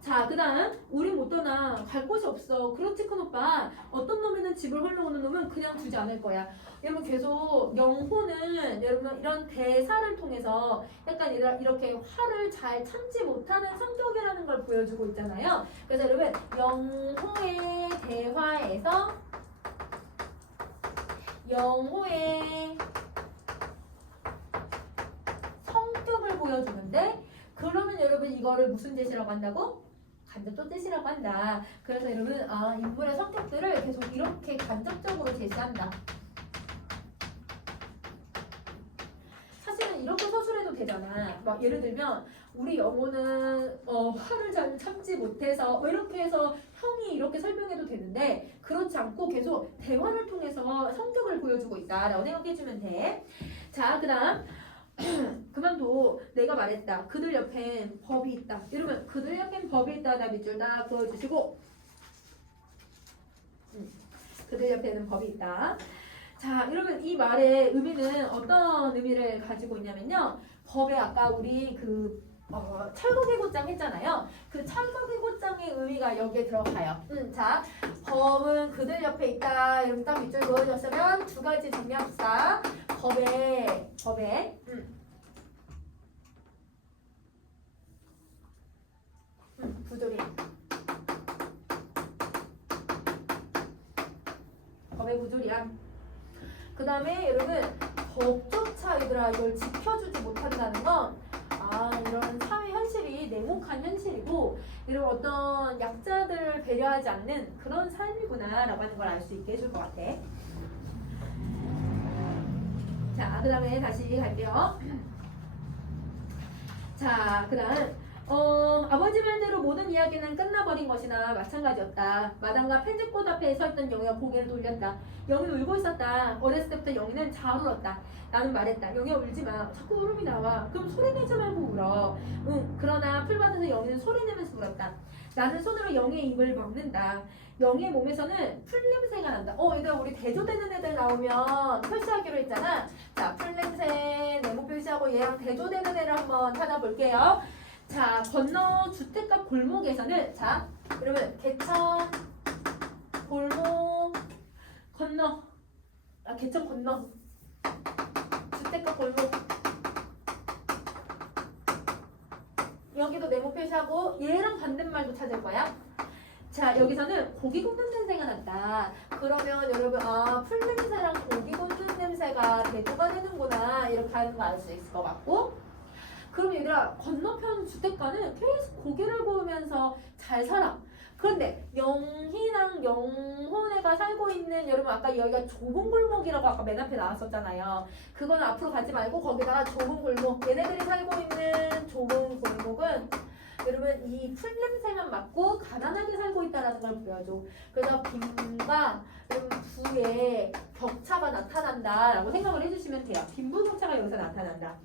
자, 그 다음 우리 못 떠나. 갈 곳이 없어. 그렇지 큰 오빠. 어떤 놈이는 집을 헐러 오는 놈은 그냥 두지 않을 거야. 여러분 계속 영호는 여러분 이런 대사를 통해서 약간 이렇게 화를 잘 참지 못하는 성격이라는 걸 보여주고 있잖아요. 그래서 여러분 영호의 대화에서 영호의 성격을 보여주는데 그러면 여러분 이거를 무슨 제시라고 한다고? 간접적 제시라고 한다. 그래서 여러분 인물의 성격들을 계속 이렇게 간접적으로 제시한다. 사실은 이렇게 서술해도 되잖아. 막 예를 들면 우리 영호는 화를 잘 참지 못해서 이렇게 해서 형이 이렇게 설명해도 되는데 그렇지 않고 계속 대화를 통해서 성격을 보여주고 있다라고 생각해주면 돼. 자, 그 다음 그만둬. 내가 말했다. 그들 옆엔 법이 있다. 여러분 그들 옆엔 법이 있다. 나 밑줄 다 그어주시고 그들 옆에는 법이 있다. 자, 여러분 이 말의 의미는 어떤 의미를 가지고 있냐면요. 법에 아까 우리 철거계곡장 했잖아요. 그 철거계곡장의 의미가 여기에 들어가요. 자, 법은 그들 옆에 있다. 여러분 딱 밑줄 그어줬으면 두 가지 정리합시다. 법에 부조리. 법의 부조리야. 그 다음에 여러분 법조차 얘들아 이걸 지켜주지 못한다는 건 이런 사회 현실이 냉혹한 현실이고 이런 어떤 약자들을 배려하지 않는 그런 삶이구나 라고 하는 걸 알 수 있게 해줄 것 같아. 자, 그 다음에 다시 갈게요. 자, 그 다음 아버지 말대로 모든 이야기는 끝나버린 것이나 마찬가지였다. 마당과 펜지꽃 앞에 서있던 영희가 고개를 돌렸다. 영희는 울고 있었다. 어렸을 때부터 영희는 잘 울었다. 나는 말했다. 영희야 울지마. 자꾸 울음이 나와. 그럼 소리내지 말고 울어. 그러나 풀밭에서 영희는 소리내면서 울었다. 나는 손으로 영희의 입을 막는다. 영희의 몸에서는 풀냄새가 난다. 얘들아 우리 대조되는 애들 나오면 표시하기로 했잖아. 자, 풀냄새 네모 표시하고 얘랑 대조되는 애를 한번 찾아볼게요. 자, 건너 주택가 골목에서는 자, 여러분 개천 골목 건너 개천 건너 주택가 골목 여기도 네모 표시하고 얘랑 반대말도 찾을 거야. 자, 여기서는 고기 굽는 냄새가 난다. 그러면 여러분 풀냄새랑 고기 굽는 냄새가 대조가 되는구나 이렇게 하는 거 알 수 있을 것 같고 그럼 얘들아 건너편 주택가는 계속 고기를 구우면서 잘 살아. 그런데 영희랑 영혼애가 살고 있는 여러분 아까 여기가 좁은 골목이라고 아까 맨 앞에 나왔었잖아요. 그건 앞으로 가지 말고 거기다가 좁은 골목 얘네들이 살고 있는 좁은 골목은 여러분 이 풀냄새만 맡고 가난하게 살고 있다는 걸 보여줘. 그래서 빈과 여러분 부의 격차가 나타난다라고 생각을 해주시면 돼요. 빈부 격차가 여기서 나타난다.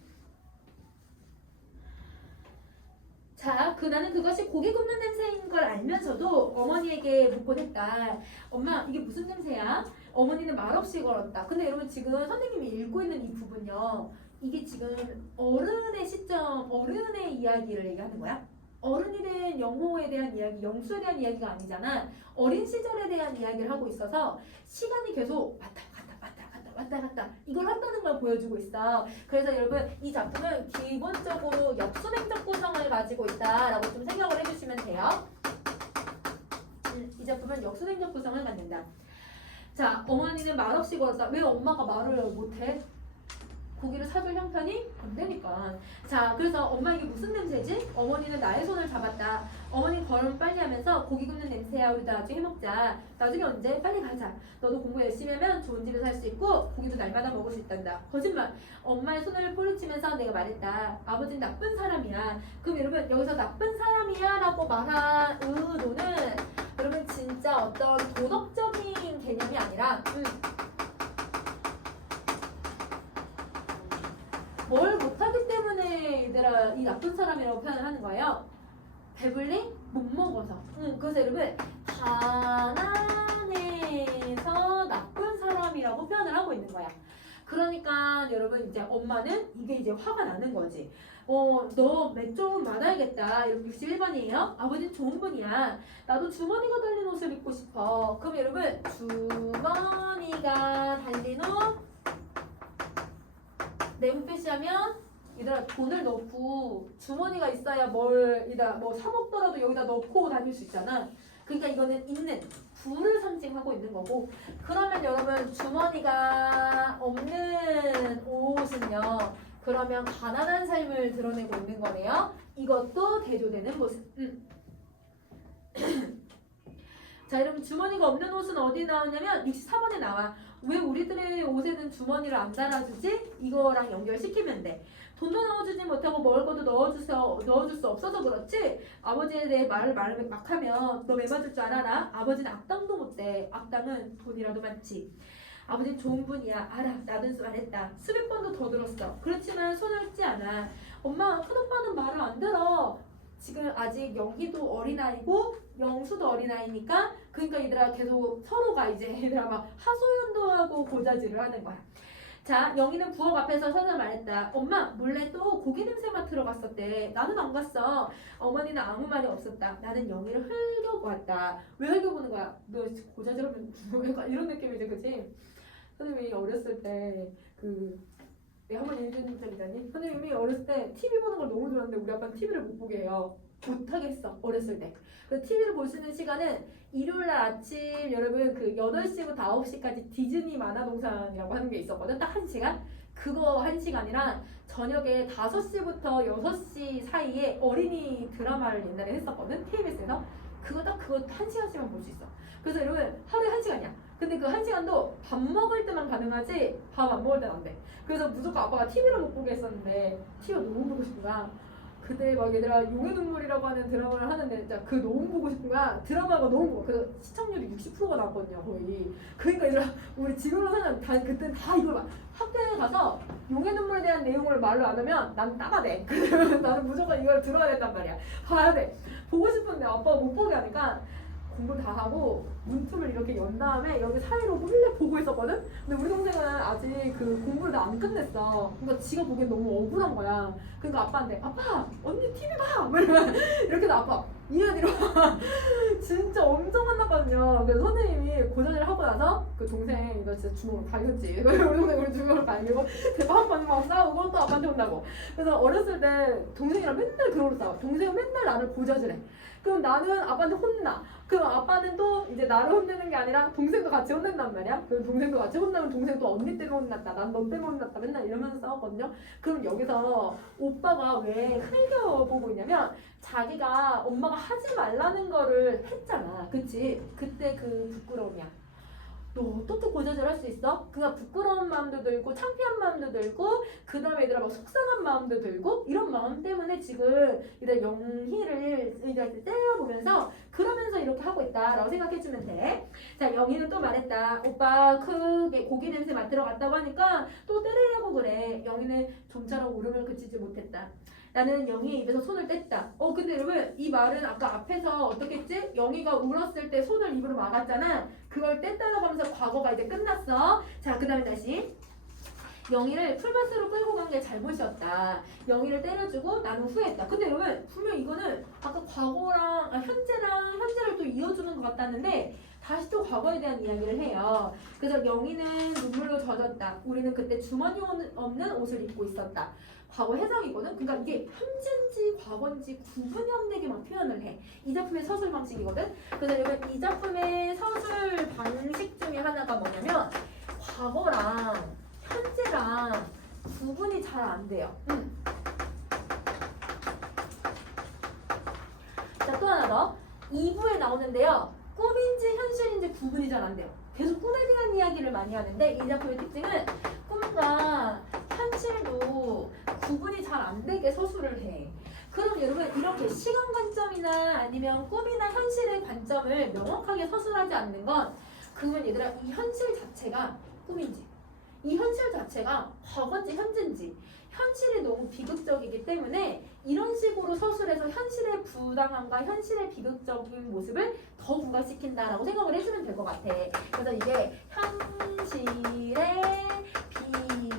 자, 나는 그것이 고기 굽는 냄새인 걸 알면서도 어머니에게 묻곤 했다. 엄마, 이게 무슨 냄새야? 어머니는 말없이 걸었다. 근데 여러분 지금 선생님이 읽고 있는 이 부분요. 이게 지금 어른의 시점, 어른의 이야기를 얘기하는 거야. 어른이 된 영호에 대한 이야기, 영수에 대한 이야기가 아니잖아. 어린 시절에 대한 이야기를 하고 있어서 시간이 계속 왔다 갔다 이걸 한다는 걸 보여주고 있어. 그래서 여러분 이 작품은 기본적으로 역수냉적 구성을 가지고 있다라고 좀 생각을 해주시면 돼요. 이 작품은 역수냉적 구성을 갖는다. 자, 어머니는 말없이 걸었다. 왜 엄마가 말을 못해? 고기를 사줄 형편이 안 되니까. 자, 그래서 엄마 이게 무슨 냄새지? 어머니는 나의 손을 잡았다. 어머니 걸음 빨리 하면서 고기 굽는 냄새야. 우리 나중에 해먹자. 나중에 언제? 빨리 가자. 너도 공부 열심히 하면 좋은 집에 살 수 있고 고기도 날마다 먹을 수 있단다. 거짓말. 엄마의 손을 뿌리치면서 내가 말했다. 아버지는 나쁜 사람이야. 그럼 여러분 여기서 나쁜 사람이야 라고 말한 의도는 여러분 진짜 어떤 도덕적인 개념이 아니라 뭘 못하기 때문에 얘들아 이 나쁜 사람이라고 표현을 하는 거예요. 배불리 못 먹어서. 그래서 여러분 가난해서 나쁜 사람이라고 표현을 하고 있는 거야. 그러니까 여러분 이제 엄마는 이게 이제 화가 나는 거지. 너 맷좀 맞아야겠다. 여러분 61번이에요. 아버지는 좋은 분이야. 나도 주머니가 달린 옷을 입고 싶어. 그럼 여러분 주머니가 달린 옷 네임표시 하면 얘들아 돈을 넣고 주머니가 있어야 뭐 사먹더라도 여기다 넣고 다닐 수 있잖아. 그러니까 이거는 있는 부를 상징하고 있는 거고. 그러면 여러분 주머니가 없는 옷은요 그러면 가난한 삶을 드러내고 있는 거네요. 이것도 대조되는 모습. 자, 여러분 주머니가 없는 옷은 어디 나오냐면 64번에 나와. 왜 우리들의 옷에는 주머니를 안 달아주지? 이거랑 연결시키면 돼. 돈도 넣어주지 못하고 먹을 것도 넣어줄 수 없어서 그렇지? 아버지에 대해 말을 막 하면 너 왜 맞을 줄 알아라? 아버지는 악당도 못돼. 악당은 돈이라도 많지. 아버지는 좋은 분이야. 알아. 나도 말했다. 수백 번도 더 들었어. 그렇지만 손을 씻지 않아. 엄마, 큰오빠는 말을 안 들어. 지금 아직 영희도 어린아이고 영수도 어린아이니까 그러니까 얘들아 계속 서로가 이제 얘들아 막 하소연도 하고 고자질을 하는 거야. 자, 영희는 부엌 앞에서 서서 말했다. 엄마, 몰래 또 고기 냄새 맡으러 갔었대. 나는 안 갔어. 어머니는 아무 말이 없었다. 나는 영희를 흘겨보았다. 왜 흘겨보는 거야? 너 고자질하면 약간 이런 느낌이지, 그치? 선생님이 어렸을 때 한번 얘기해준 적 있잖니? 선생님이 어렸을 때 TV 보는 걸 너무 좋아하는데 우리 아빠는 TV를 못 보게 해요. 못하게 했어, 어렸을 때. 그래서 TV를 볼 수 있는 시간은 일요일날 아침 여러분 8시부터 9시까지 디즈니 만화동산이라고 하는 게 있었거든. 딱 1시간? 그거 1시간이랑 저녁에 5시부터 6시 사이에 어린이 드라마를 옛날에 했었거든. KBS에서. 그거 1시간씩만 볼 수 있어. 그래서 여러분 하루에 1시간이야. 근데 그 1시간도 밥 먹을 때만 가능하지 밥 안 먹을 때는 안 돼. 그래서 무조건 아빠가 TV를 못 보게 했었는데 TV가 너무 보고 싶은 거야. 그때 막 얘들아 용의 눈물이라고 하는 드라마를 하는데 진짜 너무 보고 싶은 거야. 드라마가 너무 보고 그 시청률이 60%가 나왔거든요 거의. 그러니까 얘들아 우리 지금으로 생각하면 그때는 다 이걸 막 학교에 가서 용의 눈물에 대한 내용을 말로 안 하면 난 따가대. 그래서 나는 무조건 이걸 들어야 된단 말이야. 봐야 돼. 보고 싶은데 아빠가 못 보게 하니까 공부를 다 하고 문틈을 이렇게 연 다음에 여기 사이로 몰래 보고 있었거든? 근데 우리 동생은 아직 공부를 다 안 끝냈어. 그러니까 지가 보기엔 너무 억울한 거야. 그러니까 아빠한테 아빠! 언니 TV 봐! 뭐 이러면 이렇게 해서 아빠 이한이로 진짜 엄청 혼났거든요. 그래서 선생님이 고전을 하고 나서 그 동생 이거 진짜 주먹으로 갈겼지. 우리 동생 우리 주먹으로 갈기고 대박 한 번 막 싸우고 또 아빠한테 혼나고. 그래서 어렸을 때 동생이랑 맨날 그러고 싸워. 동생은 맨날 나를 고자질해. 그럼 나는 아빠한테 혼나. 그럼 아빠는 또 이제 나를 혼내는 게 아니라 동생도 같이 혼낸단 말이야. 그 동생도 같이 혼나면 동생도 언니 때문에 혼났다. 난 너 때문에 혼났다. 맨날 이러면서 싸웠거든요. 그럼 여기서 오빠가 왜 흘겨보고 있냐면 자기가 엄마가 하지 말라는 거를 했잖아. 그치? 그때 그 부끄러움이야. 너 어떻게 고자질 할 수 있어? 그러니까 부끄러운 마음도 들고 창피한 마음도 들고 그 다음에 얘들아 막 속상한 마음도 들고 이런 마음 때문에 지금 얘들 영희를 얘들한테 때려보면서 그러면서 이렇게 하고 있다라고 생각해주면 돼. 자, 영희는 또 말했다. 오빠 크게 고기 냄새 맡으러 갔다고 하니까 또 때리려고 그래. 영희는 좀처럼 울음을 그치지 못했다. 나는 영희의 입에서 손을 뗐다. 근데 여러분 이 말은 아까 앞에서 어떻게 했지? 영희가 울었을 때 손을 입으로 막았잖아. 그걸 뗐다라고 하면서 과거가 이제 끝났어. 자, 그 다음에 다시 영희를 풀밭으로 끌고 간 게 잘못이었다. 영희를 때려주고 나는 후회했다. 근데 여러분 분명 이거는 아까 과거랑 현재를 또 이어주는 것 같다는데 다시 또 과거에 대한 이야기를 해요. 그래서 영희는 눈물로 젖었다. 우리는 그때 주머니 없는 옷을 입고 있었다. 과거 해석이거든. 그러니까 이게 현재인지 과거인지 구분이 안 되게 막 표현을 해. 이 작품의 서술 방식이거든. 그래서 여러분 이 작품의 서술 방식 중에 하나가 뭐냐면 과거랑 현재랑 구분이 잘 안 돼요. 자, 또 하나 더. 2부에 나오는데요. 꿈인지 현실인지 구분이 잘 안 돼요. 계속 꿈에 대한 이야기를 많이 하는데 이 작품의 특징은 꿈과 현실도 구분이 잘 안 되게 서술을 해. 그럼 여러분 이렇게 시간 관점이나 아니면 꿈이나 현실의 관점을 명확하게 서술하지 않는 건 그러면 얘들아 이 현실 자체가 꿈인지 이 현실 자체가 과거인지 현재인지 현실이 너무 비극적이기 때문에 이런 식으로 서술해서 현실의 부당함과 현실의 비극적인 모습을 더 부각시킨다라고 생각을 해주면 될 것 같아. 그래서 이게 현실의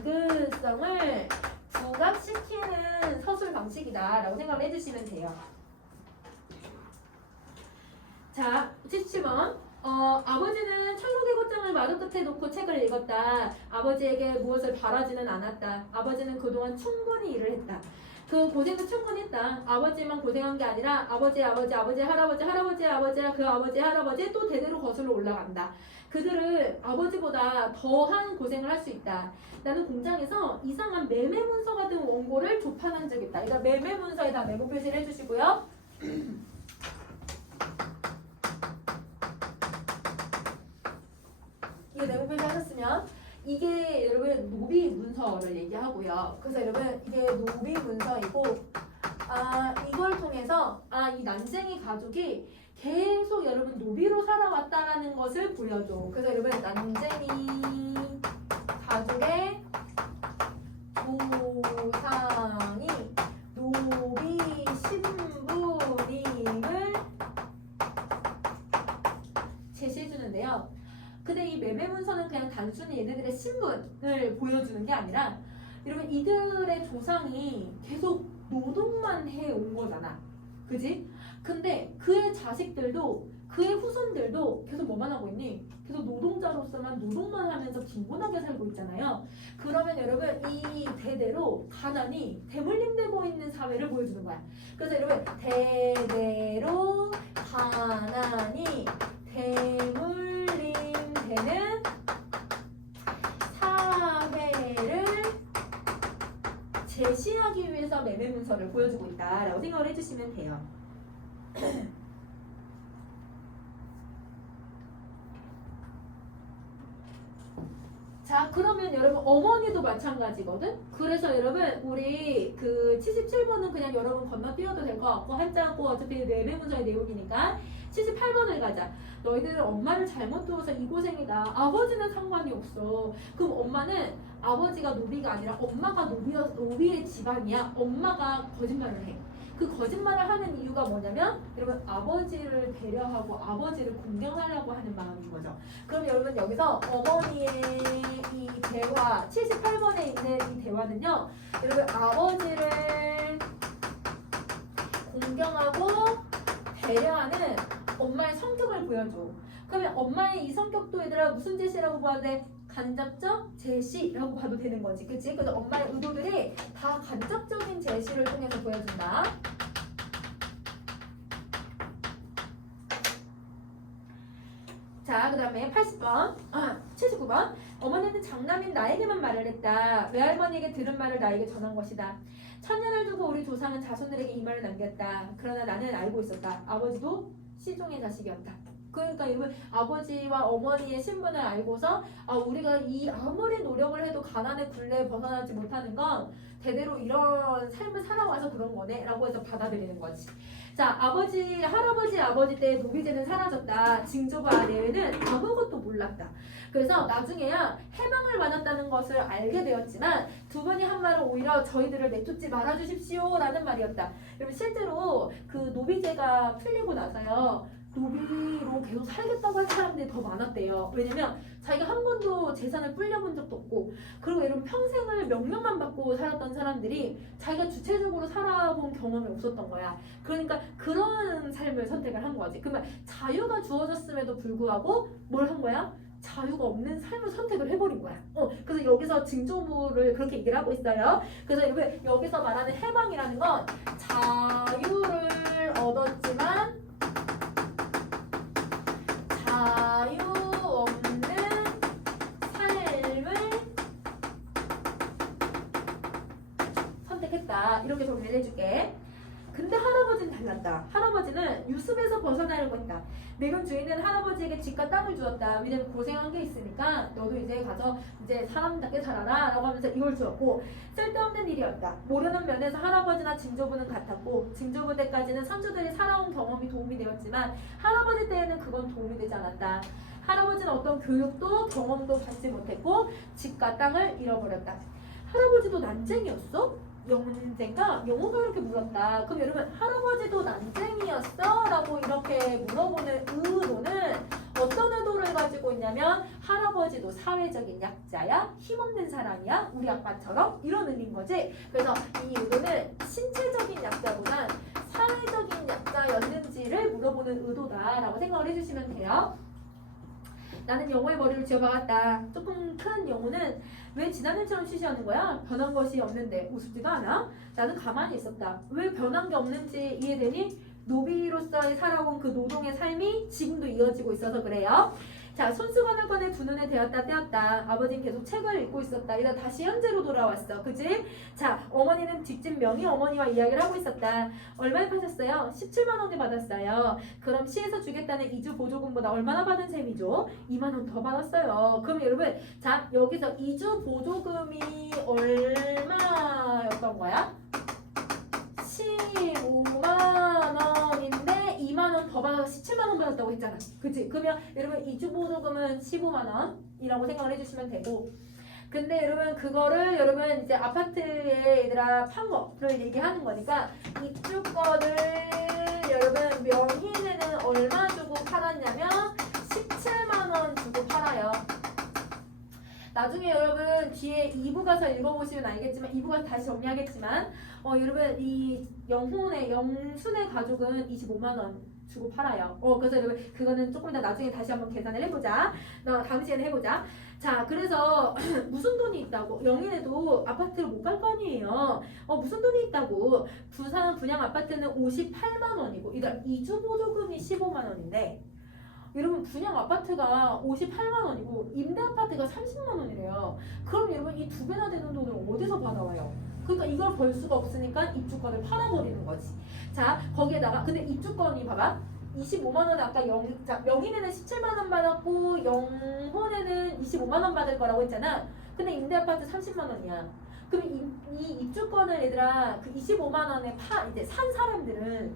비극성을 부각시키는 서술 방식이다라고 생각을 해주시면 돼요. 자, 77번. 아버지는 천국의 곧장을 마루 끝에 놓고 책을 읽었다. 아버지에게 무엇을 바라지는 않았다. 아버지는 그동안 충분히 일을 했다. 그 고생도 충분히 했다. 아버지만 고생한 게 아니라 아버지의 아버지, 아버지의 할아버지, 할아버지의 아버지와 그 아버지의 할아버지 또 대대로 거슬러 올라간다. 그들은 아버지보다 더한 고생을 할 수 있다. 나는 공장에서 이상한 매매 문서 같은 원고를 조판한 적이 있다. 그러니까 매매 문서에다 메모 표시를 해주시고요. 이게 메모 표시 하셨으면 이게 여러분 노비 문서를 얘기하고요. 그래서 여러분 이게 노비 문서이고 이걸 통해서 이 난쟁이 가족이 계속 여러분 노비로 살아왔다라는 것을 보여줘. 그래서 여러분 난쟁이 가족의 조상이 노비 신부님을 제시해 주는데요. 근데 이 매매 문서는 그냥 단순히 얘네들의 신분을 보여주는 게 아니라 여러분 이들의 조상이 계속 노동만 해온 거잖아. 그지? 근데 그의 자식들도 그의 후손들도 계속 뭐만 하고 있니? 계속 노동자로서만 노동만 하면서 빈곤하게 살고 있잖아요. 그러면 여러분 이 대대로 가난이 대물림되고 있는 사회를 보여주는 거야. 그래서 여러분 대대로 가난이 대물림되는 사회를 제시하기 위해서 매매 문서를 보여주고 있다라고 생각을 해주시면 돼요. 자, 그러면 여러분 어머니도 마찬가지거든? 그래서 여러분 우리 그 77번은 그냥 여러분 건너뛰어도 될 것 같고 한자고 어차피 매매 문서의 내용이니까 78번을 가자. 너희들은 엄마를 잘못 두어서 이 고생이다. 아버지는 상관이 없어. 그럼 엄마는 아버지가 노비가 아니라 엄마가 노비의 집안이야. 엄마가 거짓말을 해. 그 거짓말을 하는 이유가 뭐냐면 여러분 아버지를 배려하고 아버지를 공경하려고 하는 마음인 거죠. 그럼 여러분 여기서 어머니의 이 대화 78번에 있는 이 대화는요. 여러분 아버지를 공경하고 배려하는 엄마의 성격을 보여줘. 그러면 엄마의 이 성격도 얘들아 무슨 제시라고 봐야 돼? 간접적 제시라고 봐도 되는 거지. 그치? 그래서 엄마의 의도들이 다 간접적인 제시를 통해서 보여준다. 자, 그 다음에 80번, 79번. 어머니는 장남인 나에게만 말을 했다. 외할머니에게 들은 말을 나에게 전한 것이다. 천년을 두고 우리 조상은 자손들에게 이 말을 남겼다. 그러나 나는 알고 있었다. 아버지도 시종의 자식이었다. 그러니까 여러분 아버지와 어머니의 신분을 알고서 우리가 이 아무리 노력을 해도 가난의 굴레에 벗어나지 못하는 건 대대로 이런 삶을 살아와서 그런 거네 라고 해서 받아들이는 거지. 자, 할아버지, 아버지 때 노비제는 사라졌다. 징조부 아래에는 아무것도 몰랐다. 그래서 나중에야 해방을 받았다는 것을 알게 되었지만 두 분이 한 말은 오히려 저희들을 내쫓지 말아주십시오 라는 말이었다. 여러분 실제로 그 노비제가 풀리고 나서요. 노비로 계속 살겠다고 할 사람들이 더 많았대요. 왜냐면 자기가 한 번도 재산을 불려본 적도 없고 그리고 여러분 평생을 명령만 받고 살았던 사람들이 자기가 주체적으로 살아본 경험이 없었던 거야. 그러니까 그런 삶을 선택을 한 거지. 그러면 자유가 주어졌음에도 불구하고 뭘 한 거야? 자유가 없는 삶을 선택을 해버린 거야. 그래서 여기서 징조물을 그렇게 얘기를 하고 있어요. 그래서 여러분 여기서 말하는 해방이라는 건 자유를 얻었지만 자유 없는 삶을 선택했다. 이렇게 정리를 해줄게. 근데 할아버지는 달랐다. 할아버지는 유습에서 벗어나려고 했다. 내근 주인은 할아버지에게 집과 땅을 주었다. 왜냐면 고생한 게 있으니까 너도 이제 가서 이제 사람답게 살아라 라고 하면서 이걸 주었고 쓸데없는 일이었다. 모르는 면에서 할아버지나 징조부는 같았고 징조부 때까지는 선조들이 살아온 경험이 도움이 되었지만 할아버지 때에는 그건 도움이 되지 않았다. 할아버지는 어떤 교육도 경험도 받지 못했고 집과 땅을 잃어버렸다. 할아버지도 난쟁이였어? 영어가 이렇게 물었다. 그럼 여러분 할아버지도 난쟁이였어? 라고 이렇게 물어보는 의도는 어떤 의도를 가지고 있냐면 할아버지도 사회적인 약자야? 힘없는 사람이야? 우리 아빠처럼? 이런 의미인 거지. 그래서 이 의도는 신체적인 약자보단 사회적인 약자였는지를 물어보는 의도다라고 생각을 해주시면 돼요. 나는 영호의 머리를 쥐어박았다. 조금 큰 영호는 왜 지난해처럼 쉬쉬하는 거야? 변한 것이 없는데 우습지도 않아? 나는 가만히 있었다. 왜 변한 게 없는지 이해되니? 노비로서의 살아온 그 노동의 삶이 지금도 이어지고 있어서 그래요. 자, 손수건을 꺼내 두 눈에 대었다 떼었다. 아버지는 계속 책을 읽고 있었다. 이러다 다시 현재로 돌아왔어. 그치? 자, 어머니는 뒷집 명의 어머니와 이야기를 하고 있었다. 얼마에 파셨어요? 17만 원에 받았어요. 그럼 시에서 주겠다는 이주 보조금보다 얼마나 받은 셈이죠? 2만 원 더 받았어요. 그럼 여러분, 자, 여기서 이주 보조금이 얼마였던 거야? 15만 원인데 2만 원 더 받아서 17만 원 받았다고 했잖아. 그치? 그러면 여러분 이주 보조금은 15만 원이라고 생각을 해주시면 되고 근데 여러분 그거를 여러분 이제 아파트에 얘들아 판 거를 얘기하는 거니까 입주권을 여러분 명의는 얼마 주고 팔았냐면 17만 원 주고 팔아요. 나중에 여러분 뒤에 2부 가서 읽어보시면 알겠지만 2부 가서 다시 정리하겠지만 여러분 이 영순의 가족은 25만 원 주고 팔아요. 그래서 여러분 그거는 조금 더 나중에 다시 한번 계산을 해보자. 다음 시간에 해보자. 자, 그래서 무슨 돈이 있다고? 영인에도 아파트를 못 갈 거 아니에요. 무슨 돈이 있다고? 부산 분양 아파트는 58만 원이고 이주 보조금이 15만 원인데 여러분 분양 아파트가 58만 원이고 임대 아파트가 30만 원이래요. 그럼 여러분 이 두 배나 되는 돈을 어디서 받아와요? 그러니까 이걸 벌 수가 없으니까 입주권을 팔아버리는 거지. 자, 거기에다가 근데 입주권이 봐봐. 25만 원에 아까 명인에는 17만 원 받았고 영혼에는 25만 원 받을 거라고 했잖아. 근데 임대 아파트 30만 원이야. 그럼 이 입주권을 얘들아 그 25만 원에 이제 산 사람들은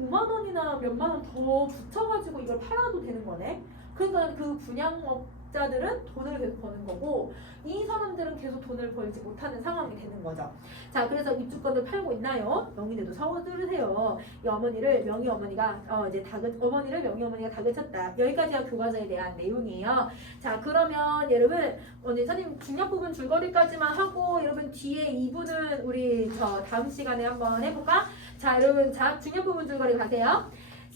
5만 원이나 몇만 원 더 붙여가지고 이걸 팔아도 되는 거네. 그러니까 그 분양업자들은 돈을 계속 버는 거고 이 사람들은 계속 돈을 벌지 못하는 상황이 되는 거죠. 자, 그래서 입주권을 팔고 있나요? 명의대도 서두르세요. 이 어머니를 명의 어머니가 어머니를 명의 어머니가 다그쳤다. 여기까지가 교과서에 대한 내용이에요. 자, 그러면 여러분 선생님 중요한 부분 줄거리까지만 하고 여러분 뒤에 2부는 우리 다음 시간에 한번 해볼까? 자, 여러분 중요한 부분 줄거리 가세요.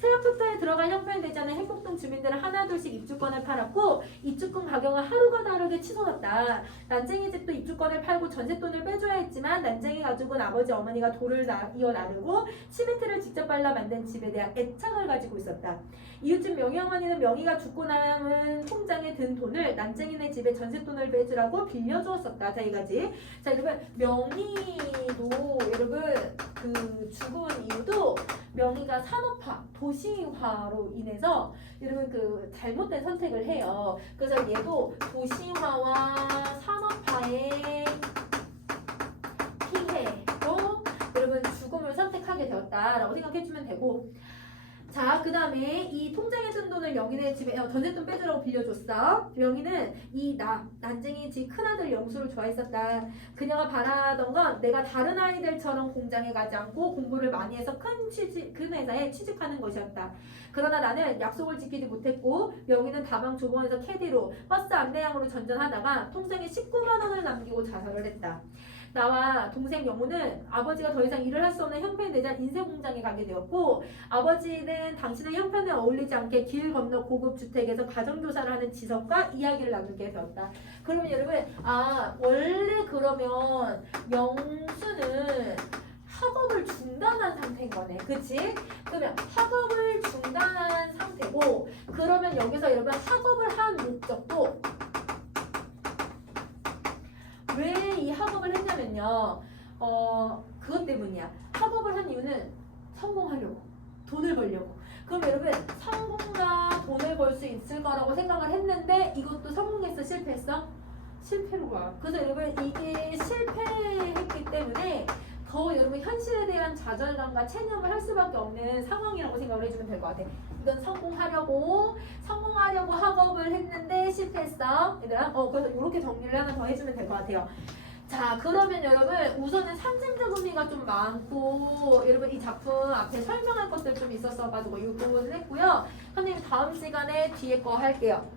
새벽부터에 들어간 형편이 되지 않은 행복동 주민들은 하나둘씩 입주권을 팔았고 입주권 가격은 하루가 다르게 치솟았다. 난쟁이 집도 입주권을 팔고 전셋돈을 빼줘야 했지만 난쟁이 가족은 아버지 어머니가 돌을 이어 나르고 시멘트를 직접 발라 만든 집에 대한 애착을 가지고 있었다. 이웃집 명희 어머니는 명희가 죽고 남은 통장에 든 돈을 난쟁이네 집에 전셋돈을 빼주라고 빌려주었었다. 자, 이거지. 자, 여러분 명희도 여러분 그 죽은 이유도 명희가 산업화, 도시화로 인해서 여러분 그 잘못된 선택을 해요. 그래서 얘도 도시화와 산업화의 피해로 여러분 죽음을 선택하게 되었다라고 생각해주면 되고, 자, 그 다음에 이 통장에 든 돈을 명희네 집에 전셋돈 빼주라고 빌려줬어. 명희는 이 난쟁이 집 큰아들 영수를 좋아했었다. 그녀가 바라던 건 내가 다른 아이들처럼 공장에 가지 않고 공부를 많이 해서 큰 회사에 취직하는 것이었다. 그러나 나는 약속을 지키지 못했고 명희는 다방 조번에서 캐디로 버스 안내양으로 전전하다가 통장에 19만 원을 남기고 자살을 했다. 나와 동생 영우는 아버지가 더 이상 일을 할 수 없는 형편이 되자 인쇄공장에 가게 되었고, 아버지는 당신의 형편에 어울리지 않게 길 건너 고급 주택에서 가정교사를 하는 지석과 이야기를 나누게 되었다. 그러면 여러분, 원래 그러면 영수는 학업을 중단한 상태인 거네. 그치? 그러면 학업을 중단한 상태고, 그러면 여기서 여러분 학업을 한 목적도 왜 이 학업을 했냐면요. 그것 때문이야. 학업을 한 이유는 성공하려고. 돈을 벌려고. 그럼 여러분 성공과 돈을 벌 수 있을 거라고 생각을 했는데 이것도 성공했어? 실패했어? 실패로 가. 그래서 여러분 이게 실패했기 때문에 더 여러분 현실에 대한 좌절감과 체념을 할 수밖에 없는 상황이라고 생각을 해주면 될 것 같아. 이건 성공하려고 학업을 했는데 실패했어. 얘들아, 그래서 이렇게 정리를 하나 더 해주면 될 것 같아요. 자, 그러면 여러분 우선은 상징적 의미가 좀 많고 여러분 이 작품 앞에 설명할 것들 좀 있었어가지고 이 부분을 했고요. 선생님 다음 시간에 뒤에 거 할게요.